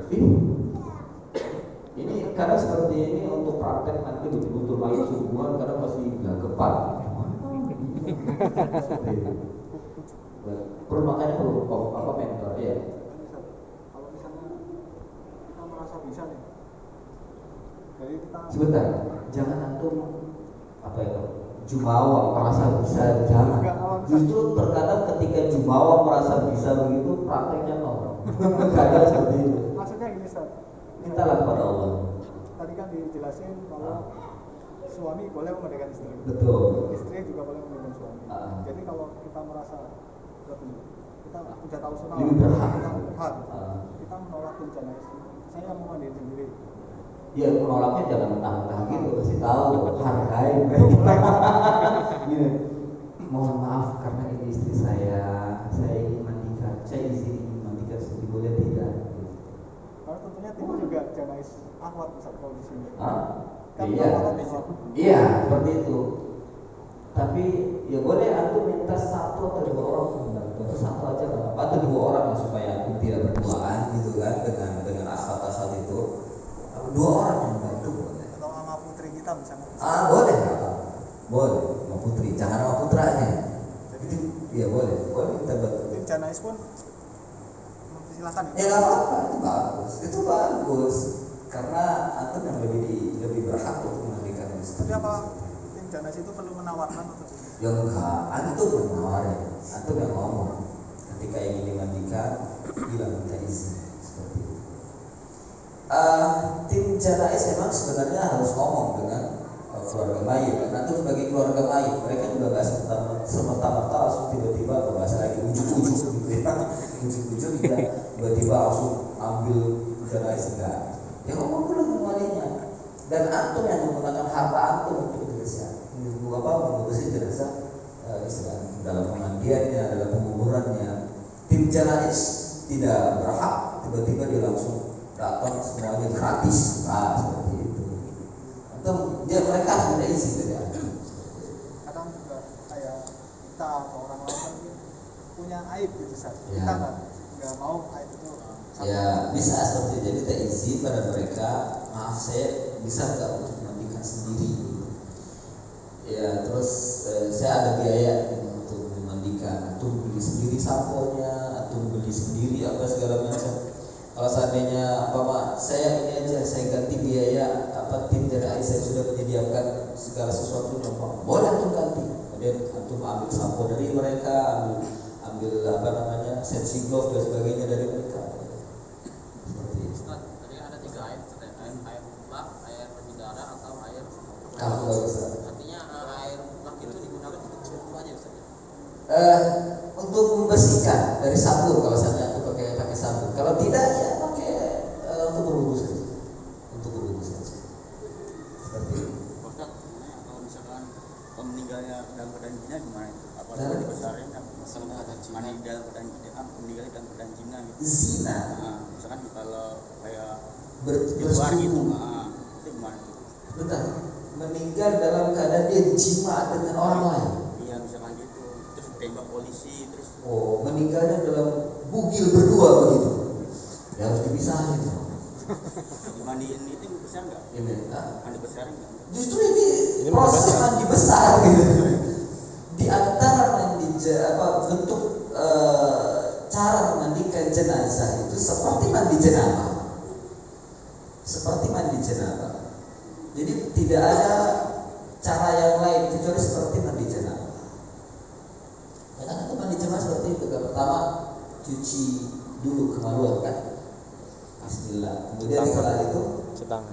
ini karena seperti ini untuk praktek nanti betul-betul mayat subuhan karena masih nggak kepat. Perlu makanya perlu apa mentor ya. Kalau misalnya kita merasa bisa nih, jadi kita Sebentar, jangan antum apa ya jumawa merasa bisa, jangan. Justru terkadang ketika jumawa merasa bisa begitu prakteknya nol. Kadang seperti itu. maksudnya gini Ustaz, Mintalah kepada Allah. tadi kan dijelasin kalau suami boleh memegang istri, Betul. istri juga boleh memegang suami. Jadi kalau kita merasa lebih, kita udah tahu sunnah, Lebih berhak. kita berhak, kita menolak tunjangan istri. Saya mau mandiri sendiri. Ya menolaknya jangan mentah-mentah gitu, kasih tahu hargai. Gini, mohon maaf karena ini istri saya ingin mandikan, saya izin mandikan sendiri boleh tidak? Karena tentunya timbul juga janais ahwat Ustaz kalau di sini. Kan Iya, ahwat ahwat. iya seperti itu. Tapi ya boleh aku minta satu atau dua orang membantu, atau satu aja nggak apa-apa, atau dua orang ya, supaya aku tidak berduaan gitu kan dengan asal itu. Dua orang yang membantu boleh. Atau sama putri kita misalnya. Boleh nggak apa-apa. Boleh sama putri, jangan sama putranya. Itu ya boleh minta bantu. Tim janais pun silakan. Ya nggak apa-apa, itu bagus karena aku yang lebih berhak untuk memandikan istri. Tapi apa tim janais itu perlu menawarkan atau tidak? Ya enggak, antum yang menawarin, antum yang ngomong. Ketika ingin dimandikan, bilang minta izin seperti itu. Tim janais memang sebenarnya harus ngomong dengan keluarga mayit. Karena itu sebagai keluarga mayit, mereka juga nggak semerta-merta langsung tiba-tiba bahasa lagi ujuk-ujuk gitu ya. Ujuk-ujuk juga tiba-tiba langsung ambil janais enggak. Ya ngomong dulu dengan walinya. Dan antum yang menggunakan harta antum untuk mengurusi jenazah dalam pemandiannya, dalam penguburannya. Tim janais tidak berhak tiba-tiba dia langsung datang semuanya gratis, seperti itu. Atau mereka harus minta izin dari antum. Kadang juga kayak kita atau orang lain kan punya aib gitu Ustaz. Ya. Kita nggak mau aib itu. Ya bisa seperti itu. Jadi kita izin pada mereka, maaf saya bisa nggak untuk memandikan sendiri. Ya terus saya ada biaya untuk memandikan, atau beli sendiri samponya, atau beli sendiri apa segala macam. Kalau seandainya saya ini aja, saya ganti biaya tim janais saya sudah menyediakan segala sesuatunya, boleh antum ganti. Kemudian antum ambil sampo dari mereka, ambil sensi glove dan sebagainya dari mereka. Seperti itu. Ustaz, tadi ada 3 air, air mutlak, air berdarah atau air Kalau bagus. artinya air mutlak itu digunakan untuk berwudu aja Ustaz. Untuk membersihkan dari sabun, kalau misalnya aku pakai sabun. Kalau tidak ya pakai untuk berwudu saja. Untuk berwudu saja. Seperti itu. Ustaz, kalau misalkan meninggalnya dalam keadaan zina gimana itu? Apa Dalam- dibesarkan masalah mandi dalam keadaan meninggalnya dalam keadaan zina gitu? Zina Misalkan kalau kayak di bersetubuh. luar gitu, itu gimana itu? Bentar, meninggal dalam keadaan dia jima dengan orang lain. Iya misalkan gitu, terus tembak polisi, terus Oh, meninggalnya dalam bugil berdua begitu. Ya harus dipisahin. dimandiin itu besar nggak? Ini, Mandi besar nggak? justru ini Ini proses besar. mandi besar gitu. Di antara bentuk cara memandikan jenazah itu seperti mandi jenazah. Seperti mandi jenazah. Jadi tidak ada cara yang lain kecuali seperti mandi jenazah. Karena itu mandi jenazah seperti itu. Pertama cuci dulu kemaluan kan. Bismillah. Kemudian setelah itu Setangan.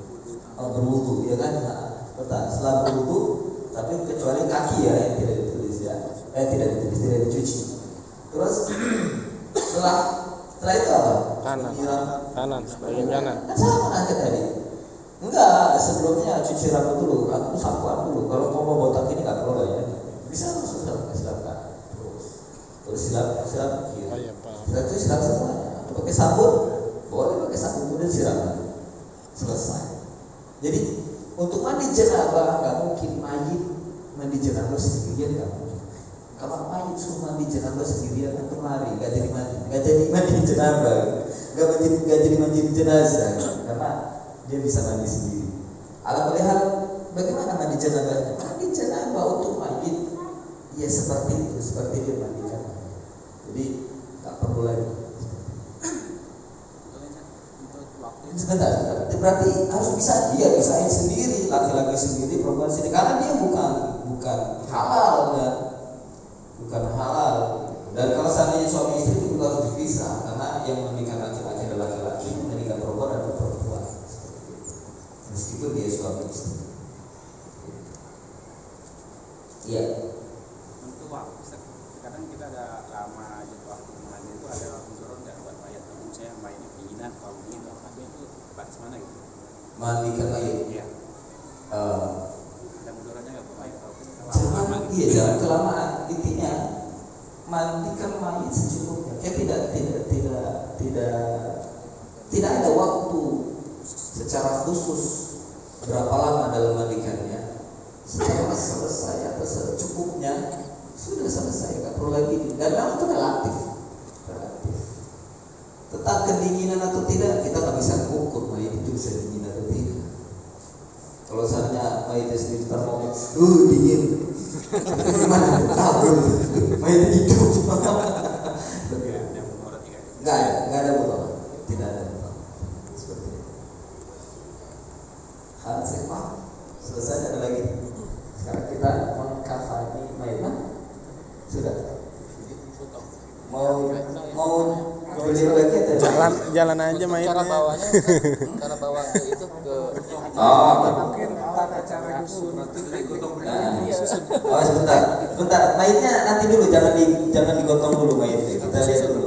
berwudu, ya kan? Setelah berwudu, tapi kecuali kaki ya yang tidak ditulis ya, tidak dicuci. Terus setelah itu apa? Kanan. Menyiram. Kanan, bagian kanan. Kan sama aja tadi. Enggak, sebelumnya cuci rambut dulu, aku sapuan dulu. Kalau mau botak ini nggak perlu ya. Bisa langsung silakan. Terus silam kiri. Oh iya, Pak. Setelah itu siram semuanya. Atau pakai sabun, boleh pakai sabun kemudian siram lagi. Selesai. Jadi untuk mandi jenazah nggak mungkin mayit mandi jenazah sendirian nggak mungkin. Kalau mayit suruh mandi jenazah sendirian itu lari, nggak jadi mandi jenazah, nggak nggak jadi mandiin jenazah karena dia bisa mandi sendiri. Ala melihat bagaimana mandi jenazahnya? Mandi jenazah untuk mayit ya seperti itu, seperti dia mandikan. Jadi nggak perlu lagi. Sebentar. Berarti harus bisa dia bisain sendiri, laki-laki sendiri, perempuan sendiri, karena dia bukan halal kan, bukan halal. Dan kalau seandainya suami istri itu juga harus dipisah, karena yang menikah laki-laki adalah laki-laki, menikah perempuan adalah perempuan. Meskipun dia suami istri. Iya. Untuk waktu, kadang kita ada lama jatuh waktu mandi itu ada unsur nggak buat mayat. Misalnya mayatnya keinginan kalau begini, tapi itu batas mana gitu? Mandikan mayat. Iya. Ada mundurannya nggak buat mayat? Jangan kelamaan. Intinya mandikan mayat secukupnya. Tidak ada waktu secara khusus berapa lama dalam mandikannya. Setelah selesai atau secukupnya sudah selesai, nggak perlu lagi. Dan itu relatif. Tentang kedinginan atau tidak kita nggak bisa mengukur mayat itu bisa dingin atau tidak. Kalau misalnya mayatnya sendiri termomok, dingin. Gimana? Tahu mayat hidup. Nggak ada botol. Tidak ada botol. Seperti itu. Saya paham. Selesai ada lagi. Sekarang kita mengkafani mayat. Sudah. Mau beli lagi atau Jalan aja mayatnya. Cara bawanya, cara bawa ke itu ke Mungkin tata cara nyusun sebentar. Mayitnya nanti dulu, jangan digotong dulu mayitnya.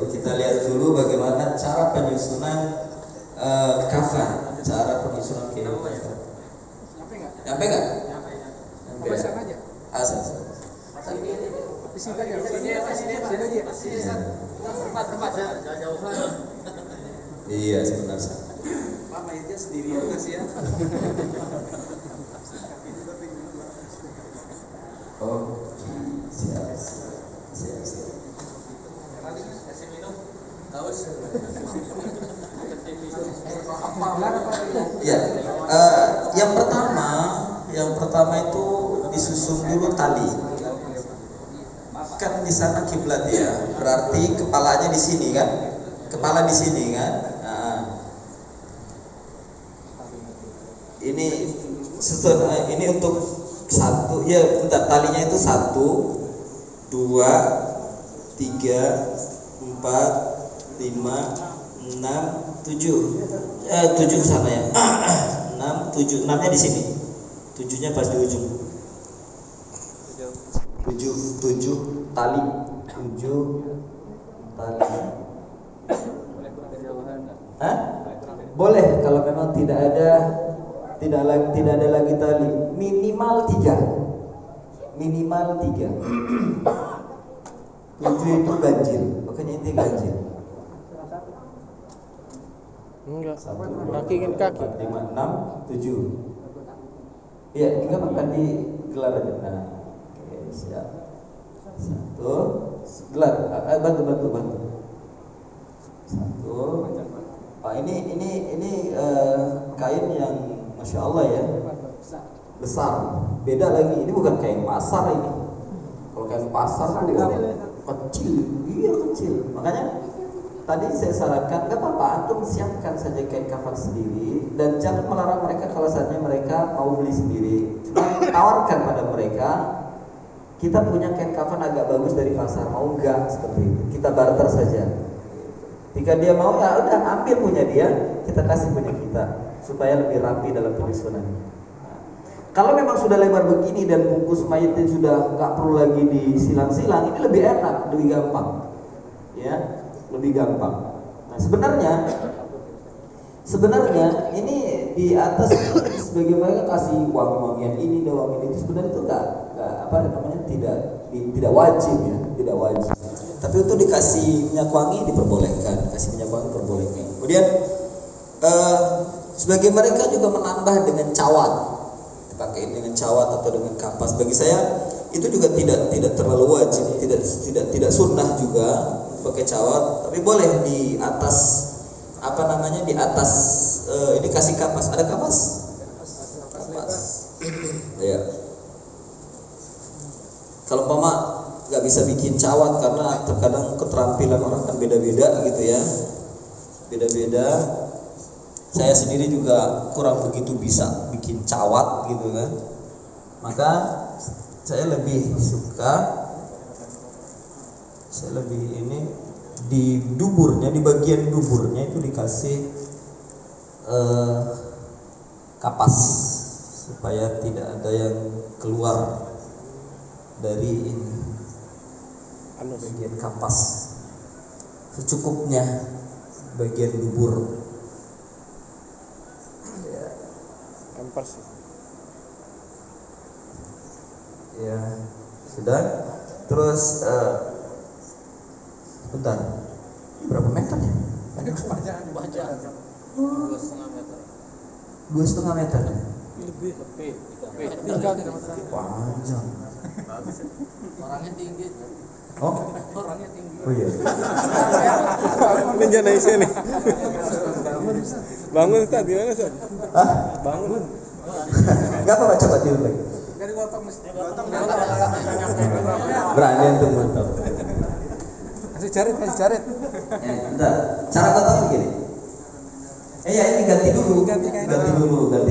Kita lihat dulu bagaimana cara penyusunan kafan, cara penyusunan kafan. Nyampe nggak? Pesan aja. Asal. Disingkat ya. Sini aja. tempat jauh-jauh. Iya, sebentar. Pak mayatnya sendirian nggak sih ya? Oh, siap. Kasih minum. Haus. Ya, yang pertama itu disusun dulu tali. Kan di sana kiblat ya, berarti kepalanya di sini kan, kepala di sini kan. Nah, ini untuk satu ya, bentar, talinya itu 1, 2, 3, 4, 5, 6, 7. 7 ke sana ya. 6, 7, 6-nya di sini. 7-nya pas di ujung. 7 tali. 7 tali. Hah? Boleh kalau memang tidak ada lagi tali. Minimal 3. 7 itu ganjil. Makanya inti ganjil. Enggak. 1, Kaki kan kaki. 5, 6, 7. Iya, tinggal makan di gelar aja. Nah, oke, siap. 1 gelar. Bantu. 1. Ini kain yang masya Allah ya, besar. Beda lagi. Ini bukan kain pasar ini. Kalau kain pasar itu kecil. Iya kecil. Makanya tadi saya sarankan, gak apa-apa, antum siapkan saja kain kafan sendiri dan jangan melarang mereka kalau saatnya mereka mau beli sendiri. Cuma tawarkan pada mereka, kita punya kain kafan agak bagus dari pasar, mau enggak? Seperti itu. Kita barter saja. Jika dia mau, ya udah ambil punya dia, kita kasih punya kita supaya lebih rapi dalam penyusunan. Kalau memang sudah lebar begini dan bungkus mayatnya sudah nggak perlu lagi disilang-silang, ini lebih enak, lebih gampang, ya. Lebih gampang. Nah, sebenarnya ini di atas sebagai mereka kasih wangi-wangian ini dan wangian itu sebenarnya itu enggak tidak wajib ya, tidak wajib. Tapi untuk dikasih minyak wangi diperbolehkan, kasih minyak wangi diperbolehkan. Kemudian sebagai mereka juga menambah dengan cawat, dipakai dengan cawat atau dengan kapas. Bagi saya itu juga tidak terlalu wajib, tidak sunnah juga pakai cawat, tapi boleh di atas apa namanya di atas ini kasih kapas, ada kapas? Ya. Kalau umpama nggak bisa bikin cawat karena terkadang keterampilan orang kan beda-beda gitu ya, beda-beda. Saya sendiri juga kurang begitu bisa bikin cawat gitu kan, maka saya lebih ini di duburnya, di bagian duburnya itu dikasih kapas supaya tidak ada yang keluar dari ini bagian kapas, secukupnya bagian dubur. Pampers. Ya sudah. Terus bentar, ini berapa meter ya? Banyak. 2,5 meter. Lebih. Panjang. Orangnya tinggi. Oh, Orangnya tinggi. oh iya. Ini jangan nangis nih. Bangun Ustaz, gimana Ustaz? Hah? Bangun. Enggak apa-apa, coba tidur lagi. Berani untuk mantap. Kasih jarit. Ya, bentar. Cara gotong begini. Ya ini ganti dulu. Ganti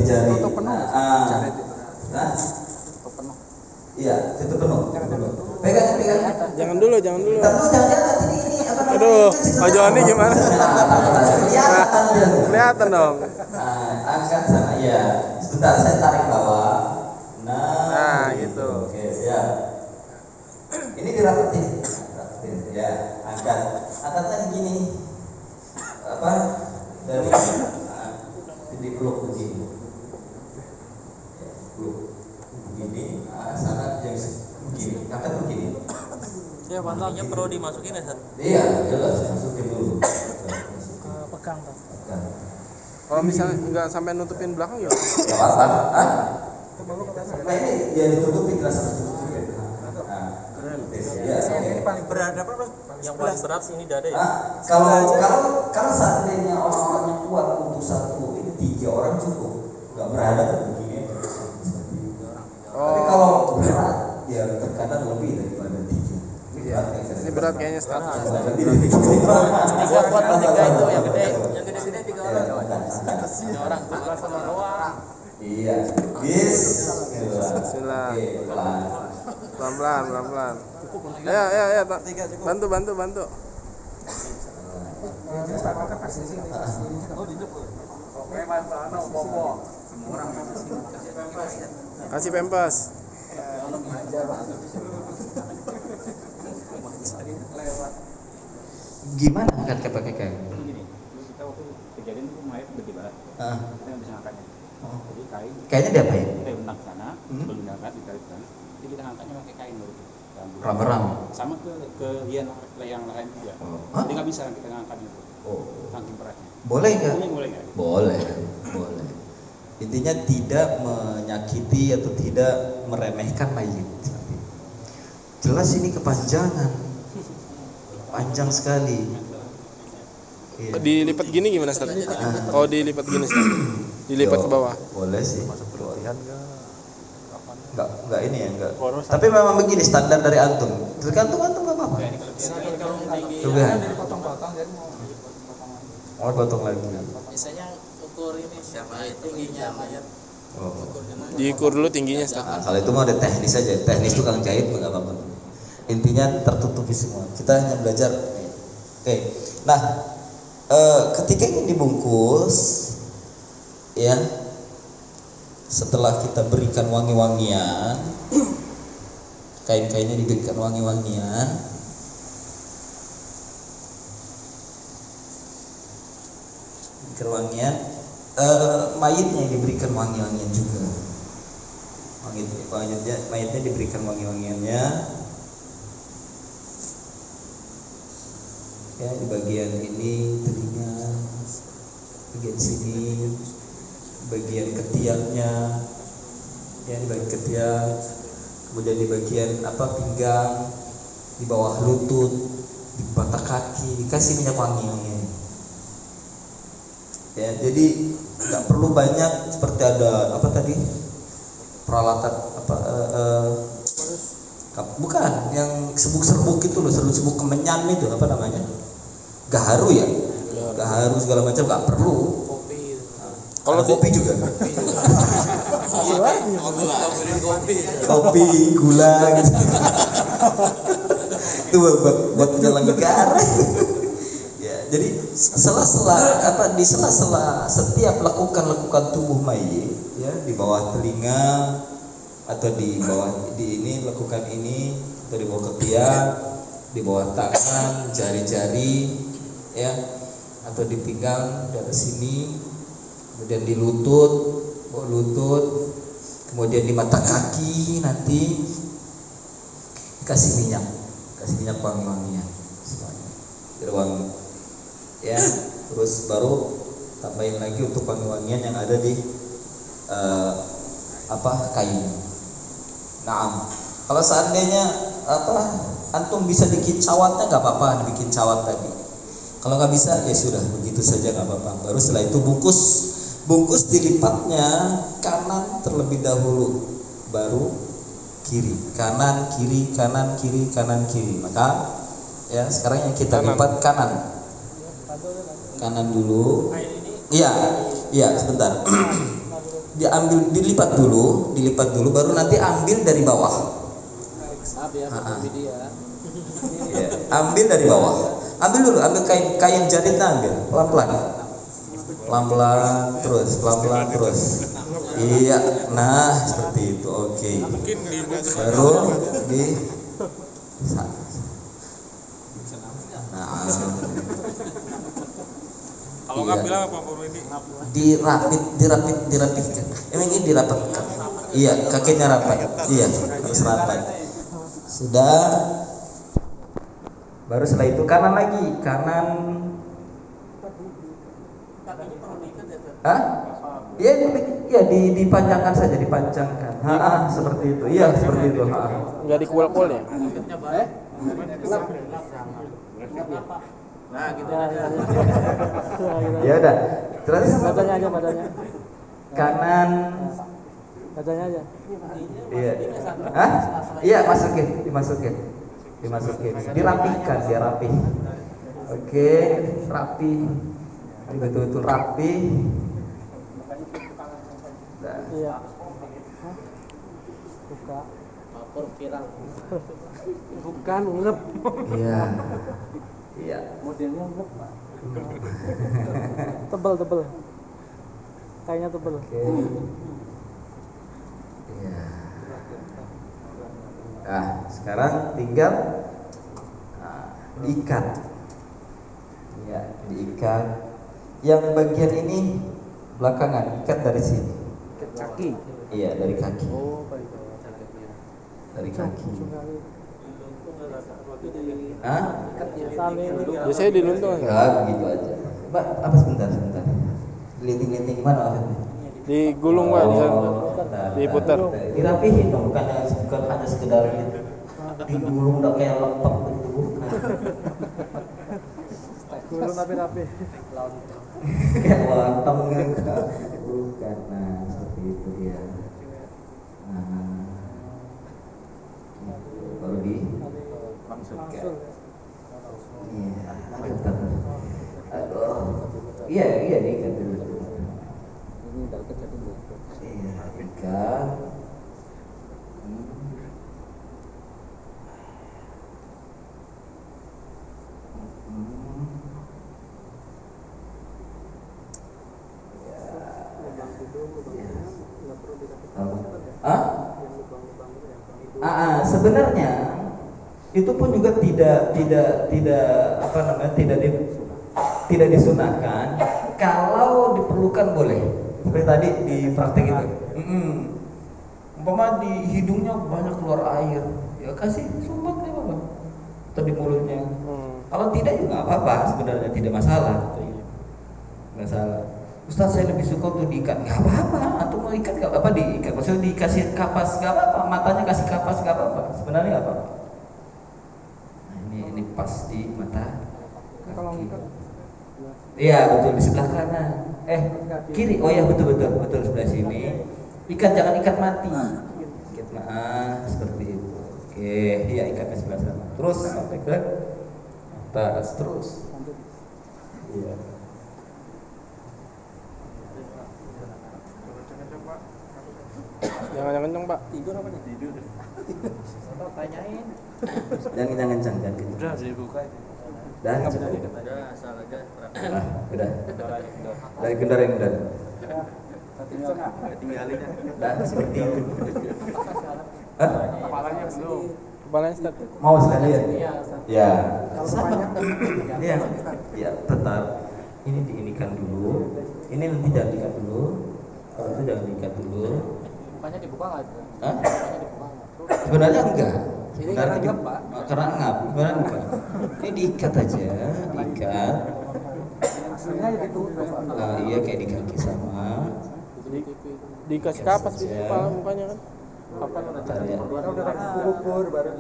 jari. Tutup penuh. Nah. Iya, tutup penuh. Pegang. Jangan dulu. Bentar dulu, jangan ini apa namanya? Aduh, Pak Joni gimana? Kelihatan dia. Kelihatan dong. Angkat sana ya. Sebentar saya tarik bawah. Nah, gitu. Oke, siap. Ini dirapetin. Ya, angkat. Angkatnya begini. Apa? Dari dipeluk begini. Ya, peluk. Begini, sana yang begini. Angkat begini. Ya, pantatnya perlu dimasukin ya, Sat? Iya, jelas masukin dulu. Pegang. Kalau misalnya nggak sampai nutupin belakang ya? Gak apa-apa. Nah ini dia ditutupin rasa ditutupin. Ya, Ini paling berat. Yang paling berat ini dada ya? kalau seandainya orang-orang yang kuat untuk satu ini 3 orang cukup, nggak beradab begini. Tapi kalau berat ya terkadang lebih daripada 3. Ini berat kayaknya status. Tiga kuat, 3 itu yang gede 3 orang. 3 orang tuh sama doang. Iya. Bismillah. Oke, pelan. Pelan-pelan. Ya, bantu. Kasih pempas. Gimana angkat ke pakai kayak? Gini, kita waktu kejadian itu mayat gede banget. Kita nggak bisa ngangkatnya. Jadi kain. Kayaknya diapain? Kita bentang ke sana, sebelum diangkat ditarik ke sana. Jadi kita ngangkatnya pakai kain baru. Rame-rame. Sama ke yang lain juga. Jadi nggak bisa kita ngangkatnya. Saking beratnya. Boleh nggak? Ini boleh nggak? Boleh. Intinya tidak menyakiti atau tidak meremehkan mayit. Jelas ini kepanjangan, panjang sekali. Iya. Dilipat gini gimana Ustaz? Oh, dilipat gini Ustaz. Dilipat ke bawah. Boleh sih. Enggak ini ya, enggak. Tapi memang begini standar dari antum. Tergantung antum enggak apa-apa. Kelebihan. Oh, potong lagi. Biasanya ukur ini siapa tingginya mayat. Diukur dulu tingginya Ustaz. Nah, kalau itu mah ada teknis aja. Teknis tukang jahit enggak apa-apa. Intinya tertutupi semua. Kita hanya belajar. Oke. Nah, ketika ini dibungkus, ya, setelah kita berikan wangi-wangian, kain-kainnya diberikan wangi-wangian, mayitnya diberikan wangi-wangian juga. Mayitnya diberikan wangi-wangiannya. Ya, di bagian ini telinga, bagian sini, bagian ketiaknya, ya di bagian ketiak, kemudian di bagian pinggang, di bawah lutut, di batak kaki, dikasih minyak wangi ini. Ya, jadi nggak perlu banyak seperti ada apa tadi peralatan apa bukan yang serbuk-serbuk itu loh, serbuk kemenyan itu apa namanya, gaharu ya, gaharu segala macam nggak perlu. Kalau Ada kopi juga. Kopi. Kopi, gula gitu. Itu buat menjelang negara. Ya, jadi di sela-sela setiap lakukan tubuh mayit ya, di bawah telinga atau di bawah di ini lakukan ini, atau di bawah ketiak, di bawah tangan, jari-jari ya, atau di pinggang di atas sini, kemudian di bawah lutut, kemudian di mata kaki nanti kasih minyak wangi-wangian semuanya biar wangi ya. Terus baru tambahin lagi untuk wangi-wangian yang ada di kain. Nah, kalau seandainya antum bisa bikin cawatnya nggak apa-apa, dibikin cawat tadi. Kalau nggak bisa ya sudah begitu saja nggak apa-apa. Baru setelah itu bungkus dilipatnya kanan terlebih dahulu, baru kiri, kanan kiri, kanan kiri, kanan kiri. Maka ya sekarang yang kita lipat kanan dulu. Iya sebentar. Dilipat dulu, baru nanti ambil dari bawah. Ya, ambil dari bawah. Ambil dulu, ambil kain jaritnya, ambil pelan-pelan terus. Iya, nah seperti itu. Oke. Baru di kalau nggak bilang apa Bro ini? dirapitkan. Ini dirapatkan. Iya, kakinya rapat. Iya, harus rapat. Sudah. Baru setelah itu kanan lagi, kanan. Iya, dipanjangkan saja, dipanjangkan. Seperti itu. Iya, seperti itu. Nggak dikuel-kuel ya? Nah, gitu Ya udah. Terus badannya. kanan. Badannya aja. Iya. Iya, dimasukin. Dirapihkan, dia rapi. Oke, rapi. Betul-betul rapi. Nah. Iya. Buka. Vapor viral. Bukan ngep. Iya. Modelnya ngep. Tebel. Kayaknya tebel. Oke. Iya. Nah, sekarang tinggal diikat. Ya, diikat. Yang bagian ini belakangan, ikat dari sini. Kaki. Iya, dari kaki. Oh, baik. Dari kaki. Biasanya diluntung. Enggak begitu aja. Mbak, apa sebentar. Linting gimana maksudnya? Digulung Pak, di sana. Diputar. Dirapihin dong, bukan hanya sekedar gitu. Digulung udah kayak lempeng gitu. Gulung tapi rapi. Kayak lontong enggak. Bukan. Nah, seperti itu dia. Nah. Baru dimasukkan. Iya, mantap. Aduh. Iya, diikat dulu. Ini tak kecil dulu. Iya, ikat. Sebenarnya itu pun juga tidak disunahkan. Kalau diperlukan boleh. Seperti tadi di praktek itu. Umpama di hidungnya banyak keluar air, ya kasih sumbat ya apa? Atau di mulutnya. Kalau tidak juga nggak apa-apa, sebenarnya tidak masalah. Ustaz, saya lebih suka untuk diikat. Nggak apa-apa, atau mau ikat nggak apa diikat. Maksudnya dikasih kapas nggak apa-apa, matanya kasih kapas nggak apa-apa. Sebenarnya nggak apa-apa. Nah, ini pas di mata kaki. Iya betul, di sebelah kanan. Kiri. Oh ya betul sebelah sini. Ikat, jangan ikat mati. Ikat seperti itu. Oke, iya ikatnya sebelah sana. Terus sampai ke atas terus. Iya. Jangan kenceng Pak. Tidur apa nih? Tidur. Tanyain. Jangan kencang. Udah dibuka itu. Dah. Udah, asal aja. Udah. Dari kendara yang udah. Tinggalin ya. Dah seperti itu. Kepalanya belum. Kepalanya Ustaz. Mau sekalian? Iya, Ya. Sama. Iya. Ya tetap. Ini diinikan dulu. Ini nanti jangan diikat dulu. Kalau itu jangan diikat dulu. Mukanya dibuka nggak? Hah? Mukanya dibuka nggak? Sebenarnya enggak. Ini karena ngap, Pak. Karena ngap. Sebenarnya enggak. Ini diikat aja, diikat. Aslinya ya ditutup. Iya kayak di kaki sama. Dikasih kapas di kepala mukanya kan. Kapan udah Bentar ya. Kubur bareng.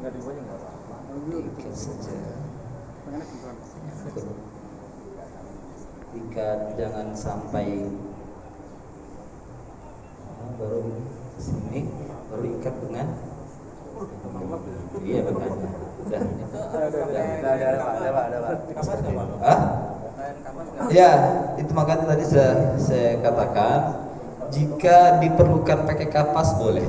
nggak dibuka juga nggak apa-apa. Ikat saja. Ikat, jangan sampai baru sini, baru ikat dengan iya makanya udah Ada Pak. ya itu makanya tadi saya katakan jika diperlukan pakai kapas boleh,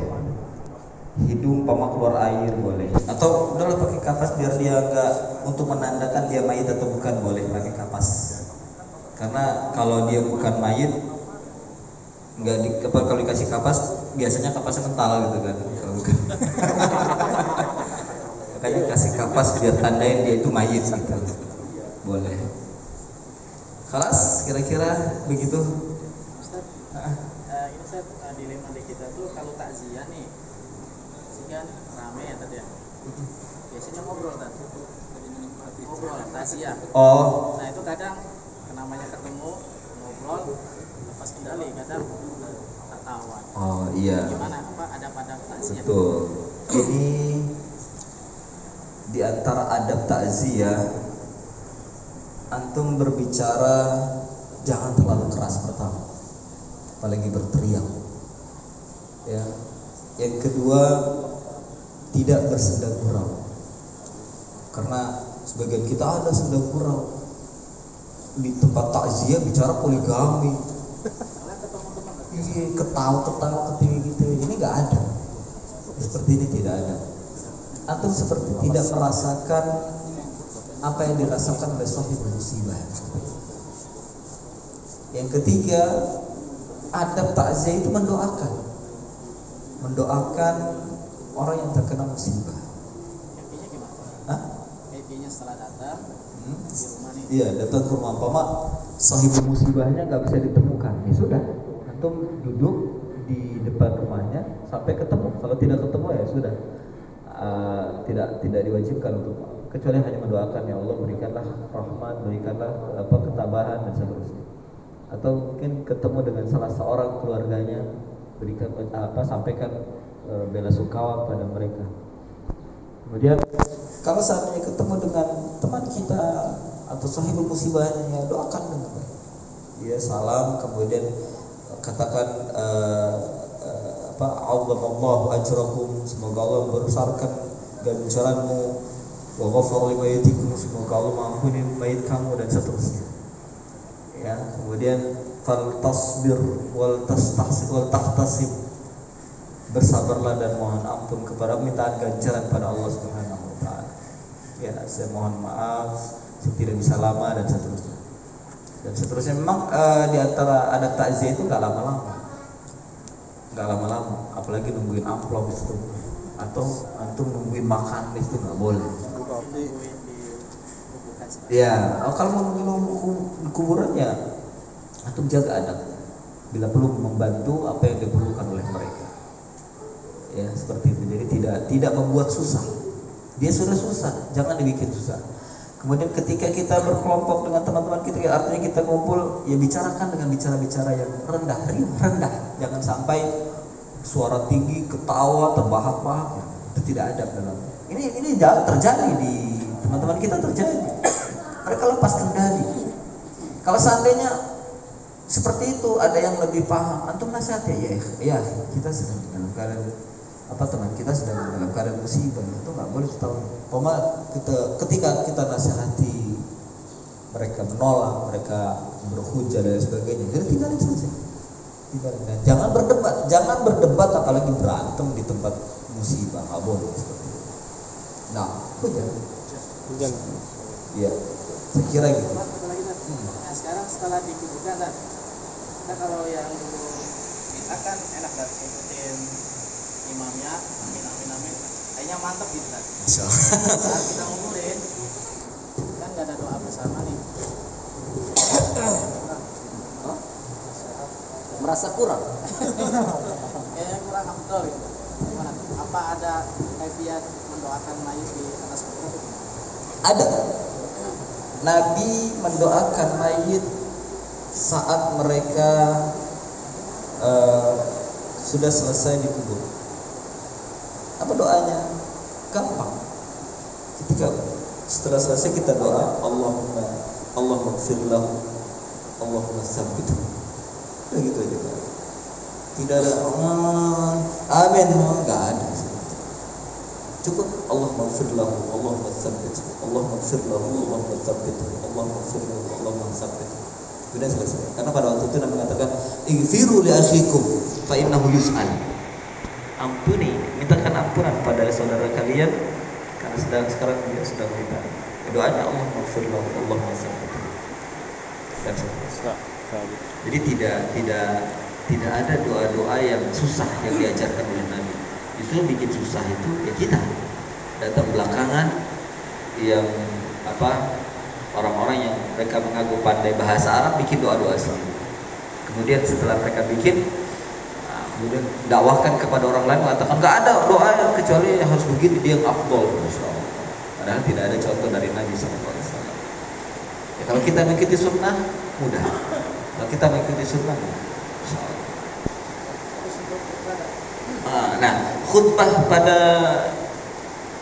hidung pama keluar air boleh, atau udahlah pakai kapas biar dia enggak untuk menandakan dia mayit atau bukan, boleh pakai kapas. Karena kalau dia bukan mayit nggak kalau dikasih kapas biasanya kapasnya kental gitu kan, kalau bukan makanya kasih kapas biar tandain dia itu mayit gitu, boleh. Kelas kira-kira begitu. Ustaz, ini Ustaz, dilema di kita tuh kalau takziah nih, sih kan rame ya tadi ya. Biasanya ngobrol kan, ngobrol takziah. Oh, Nah itu kadang namanya ketemu ngobrol lepas kendali, kadang ketahuan. oh iya. Gimana apa ada pada takziah? Betul. Ini di antara adab takziah, antum berbicara jangan terlalu keras pertama, apalagi berteriak. Ya. Yang kedua, tidak bersenda gurau. Karena sebagian kita ada senda gurau. Di tempat takziah bicara poligami. Iya, ketawa gitu. Ini nggak ada. Seperti ini tidak ada. Antum seperti tidak merasakan apa yang dirasakan oleh sahibul musibah. Yang ketiga, adab takziah itu mendoakan orang yang terkena musibah. Happy-nya gimana? Hah? Happy-nya setelah datang di rumah nih. Iya, datang ke rumah Pak, sahibul musibahnya nggak bisa ditemukan. Ya sudah, antum duduk di depan rumahnya sampai ketemu. Kalau tidak ketemu ya sudah, tidak diwajibkan untuk, kecuali hanya mendoakan, ya Allah berikanlah rahmat, berikanlah ketabahan dan seterusnya. Atau mungkin ketemu dengan salah seorang keluarganya, berikan sampaikan bela sungkawa pada mereka. Kemudian kalau seandainya ketemu dengan teman kita atau sahibul musibahnya, ya doakan dengan baik. Ya salam, kemudian katakan Allahu ajrakum, semoga Allah membesarkan ganjaranmu, wa ghafara li mayitikum, semoga Allah mengampuni mayit kamu dan seterusnya. Ya, kemudian fal tasbir wal tahtasib, bersabarlah dan mohon ampun kepada mintaan ganjaran pada Allah Subhanahu wa taala. Ya, saya mohon maaf saya tidak bisa lama dan seterusnya. Dan seterusnya memang di antara adat takziah itu enggak lama-lama, apalagi nungguin amplop itu, atau antum nungguin makan itu nggak boleh. Ya, kalau mau nungguin kuburan ya antum jaga adab. Bila perlu membantu apa yang diperlukan oleh mereka. Ya seperti itu. Jadi tidak membuat susah. Dia sudah susah, jangan dibikin susah. Kemudian ketika kita berkelompok dengan teman-teman kita, artinya kita ngumpul, ya bicarakan dengan bicara-bicara yang rendah. Jangan sampai suara tinggi, ketawa, terbahak-bahak. Itu tidak ada dalam. Ini terjadi di teman-teman kita, terjadi. Mereka lepas kendali. Kalau seandainya seperti itu, ada yang lebih paham, antum nasihatnya ya kita sedang dalam keadaan apa teman kita sedang dalam keadaan musibah, itu nggak boleh tahu. Ketika kita nasihati mereka menolak, mereka berhujah dan sebagainya, jadi tinggalin saja. Dan jangan berdebat apalagi berantem di tempat musibah, nggak boleh seperti itu. Nah, hujah. Iya, saya kira gitu. Nah, sekarang setelah dikuburkan kan, kita kalau yang dulu kita kan enak kan ikutin imamnya, amin, kayaknya mantep gitu kan. Saat kita nguburin kan nggak ada doa bersama nih. Merasa kurang. Kayaknya kurang afdol gitu. Gimana? Apa ada kaifiat mendoakan mayit di atas kubur? Ada. Nabi mendoakan mayit saat mereka sudah selesai dikubur. Apa doanya? Gampang. Ketika setelah selesai kita doa, Allahumma ighfir lahu, Allahumma tsabbithu. Udah gitu aja. Tidak ada amin, enggak ada. Cukup Allahumma ighfir lahu, Allahumma tsabbithu, Allahumma ighfir lahu, Allahumma tsabbithu, Allahumma ighfir lahu, Allahumma tsabbithu. Sudah selesai. Karena pada waktu itu Nabi mengatakan, "Ighfiru li akhikum fa innahu yus'al." Ampuni, mintakan ampunan pada saudara kalian karena sekarang dia sedang ditanya. Doanya Allahumma ighfir lahu, Allahumma tsabbithu. Dan seterusnya. Jadi tidak ada doa-doa yang susah yang diajarkan oleh Nabi. Justru bikin susah itu ya kita. Datang belakangan yang orang-orang yang mereka mengaku pandai bahasa Arab bikin doa-doa sendiri. Kemudian setelah mereka bikin, kemudian dakwahkan kepada orang lain mengatakan nggak ada doa yang kecuali yang harus begini, dia yang afdol. Padahal tidak ada contoh dari Nabi SAW. Ya, kalau kita mengikuti sunnah mudah. Kalau kita mengikuti sunnah mudah. Nah,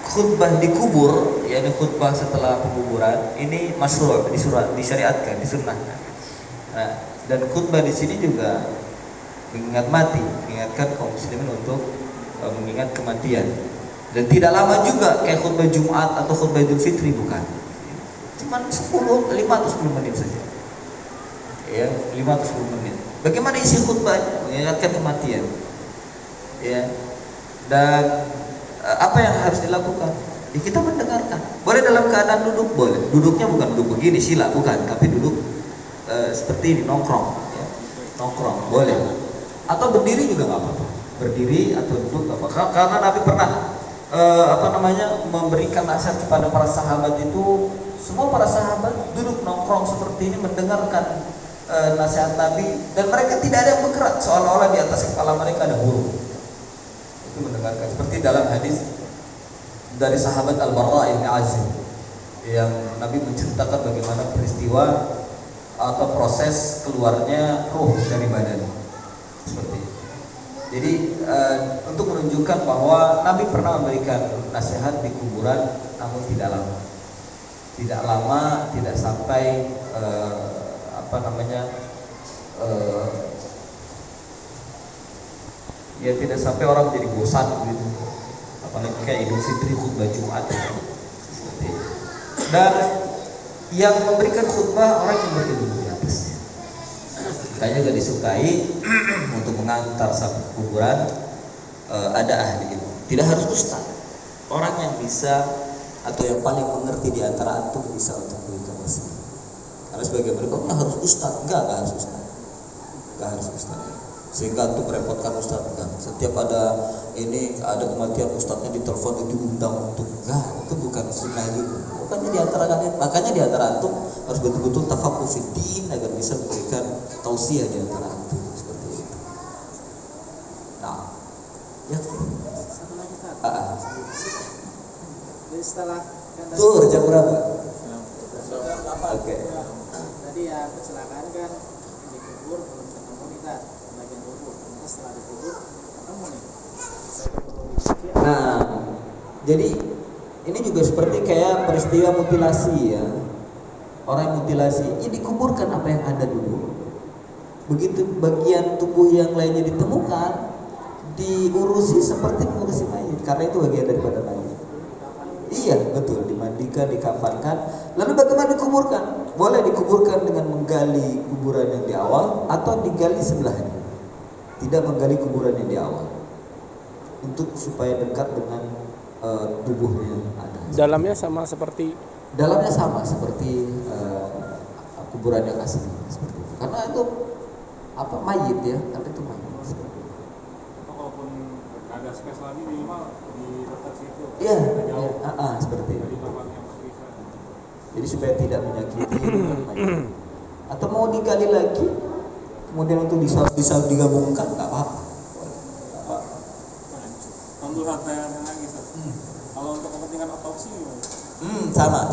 khutbah di kubur, yakni khutbah setelah penguburan, ini masyru', disyariatkan, disunnahkan. Nah, dan khutbah di sini juga mengingatkan kaum muslimin untuk mengingat kematian. Dan tidak lama juga kayak khutbah Jumat atau khutbah Idul Fitri, bukan. Cuma 5 atau 10 menit saja. Ya, 5 atau 10 menit. Bagaimana isi khutbah? Mengingatkan kematian. Ya. Dan apa yang harus dilakukan? Ya, kita mendengarkan. Boleh dalam keadaan duduk, boleh. Duduknya bukan duduk begini sila, bukan, tapi duduk seperti ini, nongkrong, ya. Nongkrong, boleh. Atau berdiri juga nggak apa-apa. Berdiri atau duduk nggak apa-apa. Karena Nabi pernah memberikan nasihat kepada para sahabat itu, semua para sahabat duduk nongkrong seperti ini mendengarkan nasihat Nabi, dan mereka tidak ada yang bergerak, seolah-olah di atas kepala mereka ada burung. Itu mendengarkan, seperti dalam hadis dari sahabat Al-Barra bin Azib yang Nabi menceritakan bagaimana peristiwa atau proses keluarnya ruh dari badan, seperti itu. Jadi untuk menunjukkan bahwa Nabi pernah memberikan nasihat di kuburan, namun tidak lama, tidak sampai ya tidak sampai orang menjadi bosan gitu. Apalagi kayak Idul Fitri, khutbah Jumat seperti itu. Dan yang memberikan khutbah orang yang berilmu di atasnya. Makanya gak disukai untuk mengantar sampai kuburan ada ahli ilmu. Tidak harus ustaz. Orang yang bisa atau yang paling mengerti di antara antum bisa untuk memberikan nasihat. Karena sebagai mereka harus ustaz, enggak harus ustaz. Enggak harus ustaz. Sehingga antum merepotkan ustaz, enggak. Setiap ada kematian ustaznya ditelepon, diundang untuk, enggak, itu bukan sunnah juga. Makanya di antara kalian, di antara antum harus betul-betul tafaqquh fid din agar bisa memberikan tausiah di antara antum seperti itu. Nah, ya. Satu lagi Ustaz. Jadi setelah Tuh, jam berapa? Oke. Tadi ya kecelakaan kan dikubur belum ketemu nih Ustaz, bagian tubuh. Terus setelah dikubur ketemu nih. Nah, jadi ini juga seperti kayak peristiwa mutilasi ya. orang yang mutilasi, ya dikuburkan apa yang ada dulu. Begitu bagian tubuh yang lainnya ditemukan, diurusi seperti mengurusi mayit, karena itu bagian daripada mayit. Iya, betul, dimandikan, dikafankan. Lalu bagaimana dikuburkan? Boleh dikuburkan dengan menggali kuburan yang di awal atau digali sebelahnya. Tidak menggali kuburan yang di awal, untuk supaya dekat dengan tubuhnya yang ada. Dalamnya sama seperti Kuburan yang asli seperti itu. Karena itu mayit ya, tapi itu mayit seperti itu. Walaupun ada space lagi minimal di dekat situ. Iya, jauh. seperti itu. Dari tempat yang terpisah. Jadi supaya tidak menyakiti mayit. Atau mau digali lagi, kemudian untuk digabungkan, nggak apa-apa. Untuk harta yang lagi, kalau untuk kepentingan otopsi, Sama.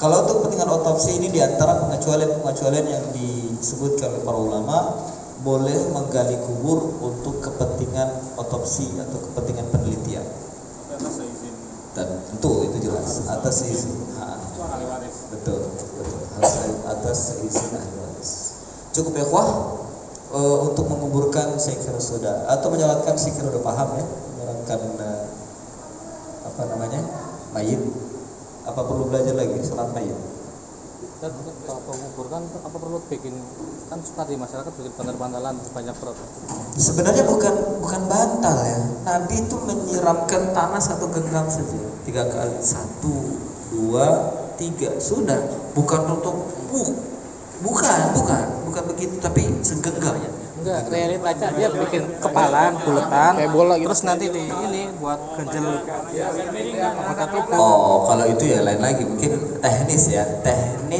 Kalau untuk kepentingan otopsi ini diantara pengecualian yang disebutkan oleh para ulama, boleh menggali kubur untuk kepentingan otopsi atau kepentingan penelitian. atas izin. Dan tentu itu jelas atas izin. Itu ahli waris. Betul. Atas izin ahli waris. Cukup ya, untuk menguburkan saya kira sudah, atau menyolatkan saya kira udah paham ya, menyolatkan mayit. Apa perlu belajar lagi salat mayit? Dan kalau menguburkan apa perlu bikin, kan suka di masyarakat bikin bantal-bantalan banyak perut. Sebenarnya bukan bantal ya. Nabi itu menyiramkan tanah 1 genggam saja, 3 kali, 1, 2, 3 sudah. Bukan untuk bukan begitu, tapi segenggam ya. Enggak, realitanya dia bikin kepalan, buletan, Kayak bola gitu. terus nanti di ini buat ganjel anggota tubuh. Oh, kalau itu ya lain lagi, mungkin teknis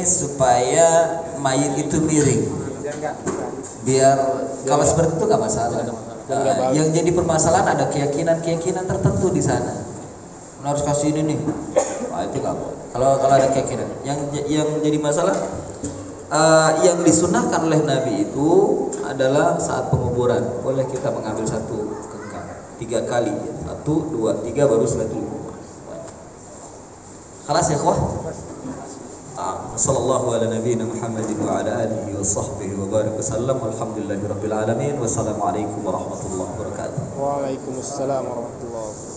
supaya mayit itu miring. Biar kalau seperti itu nggak masalah. Yang jadi permasalahan ada keyakinan tertentu di sana. Harus kasih ini nih. Wah, itu nggak boleh. Kalau ada keyakinan, yang jadi masalah, yang disunahkan oleh Nabi itu adalah saat penguburan boleh kita mengambil 1 genggam 3 kali, 1, 2, 3 baru setelah itu. Khalas ya ikhwah. Sallallahu ala nabiyina Muhammadin wa ala alihi wa sahbihi wa barik wasallam. Walhamdulillahirabbil alamin. Wassalamualaikum warahmatullahi wabarakatuh. Waalaikumsalam warahmatullahi wabarakatuh.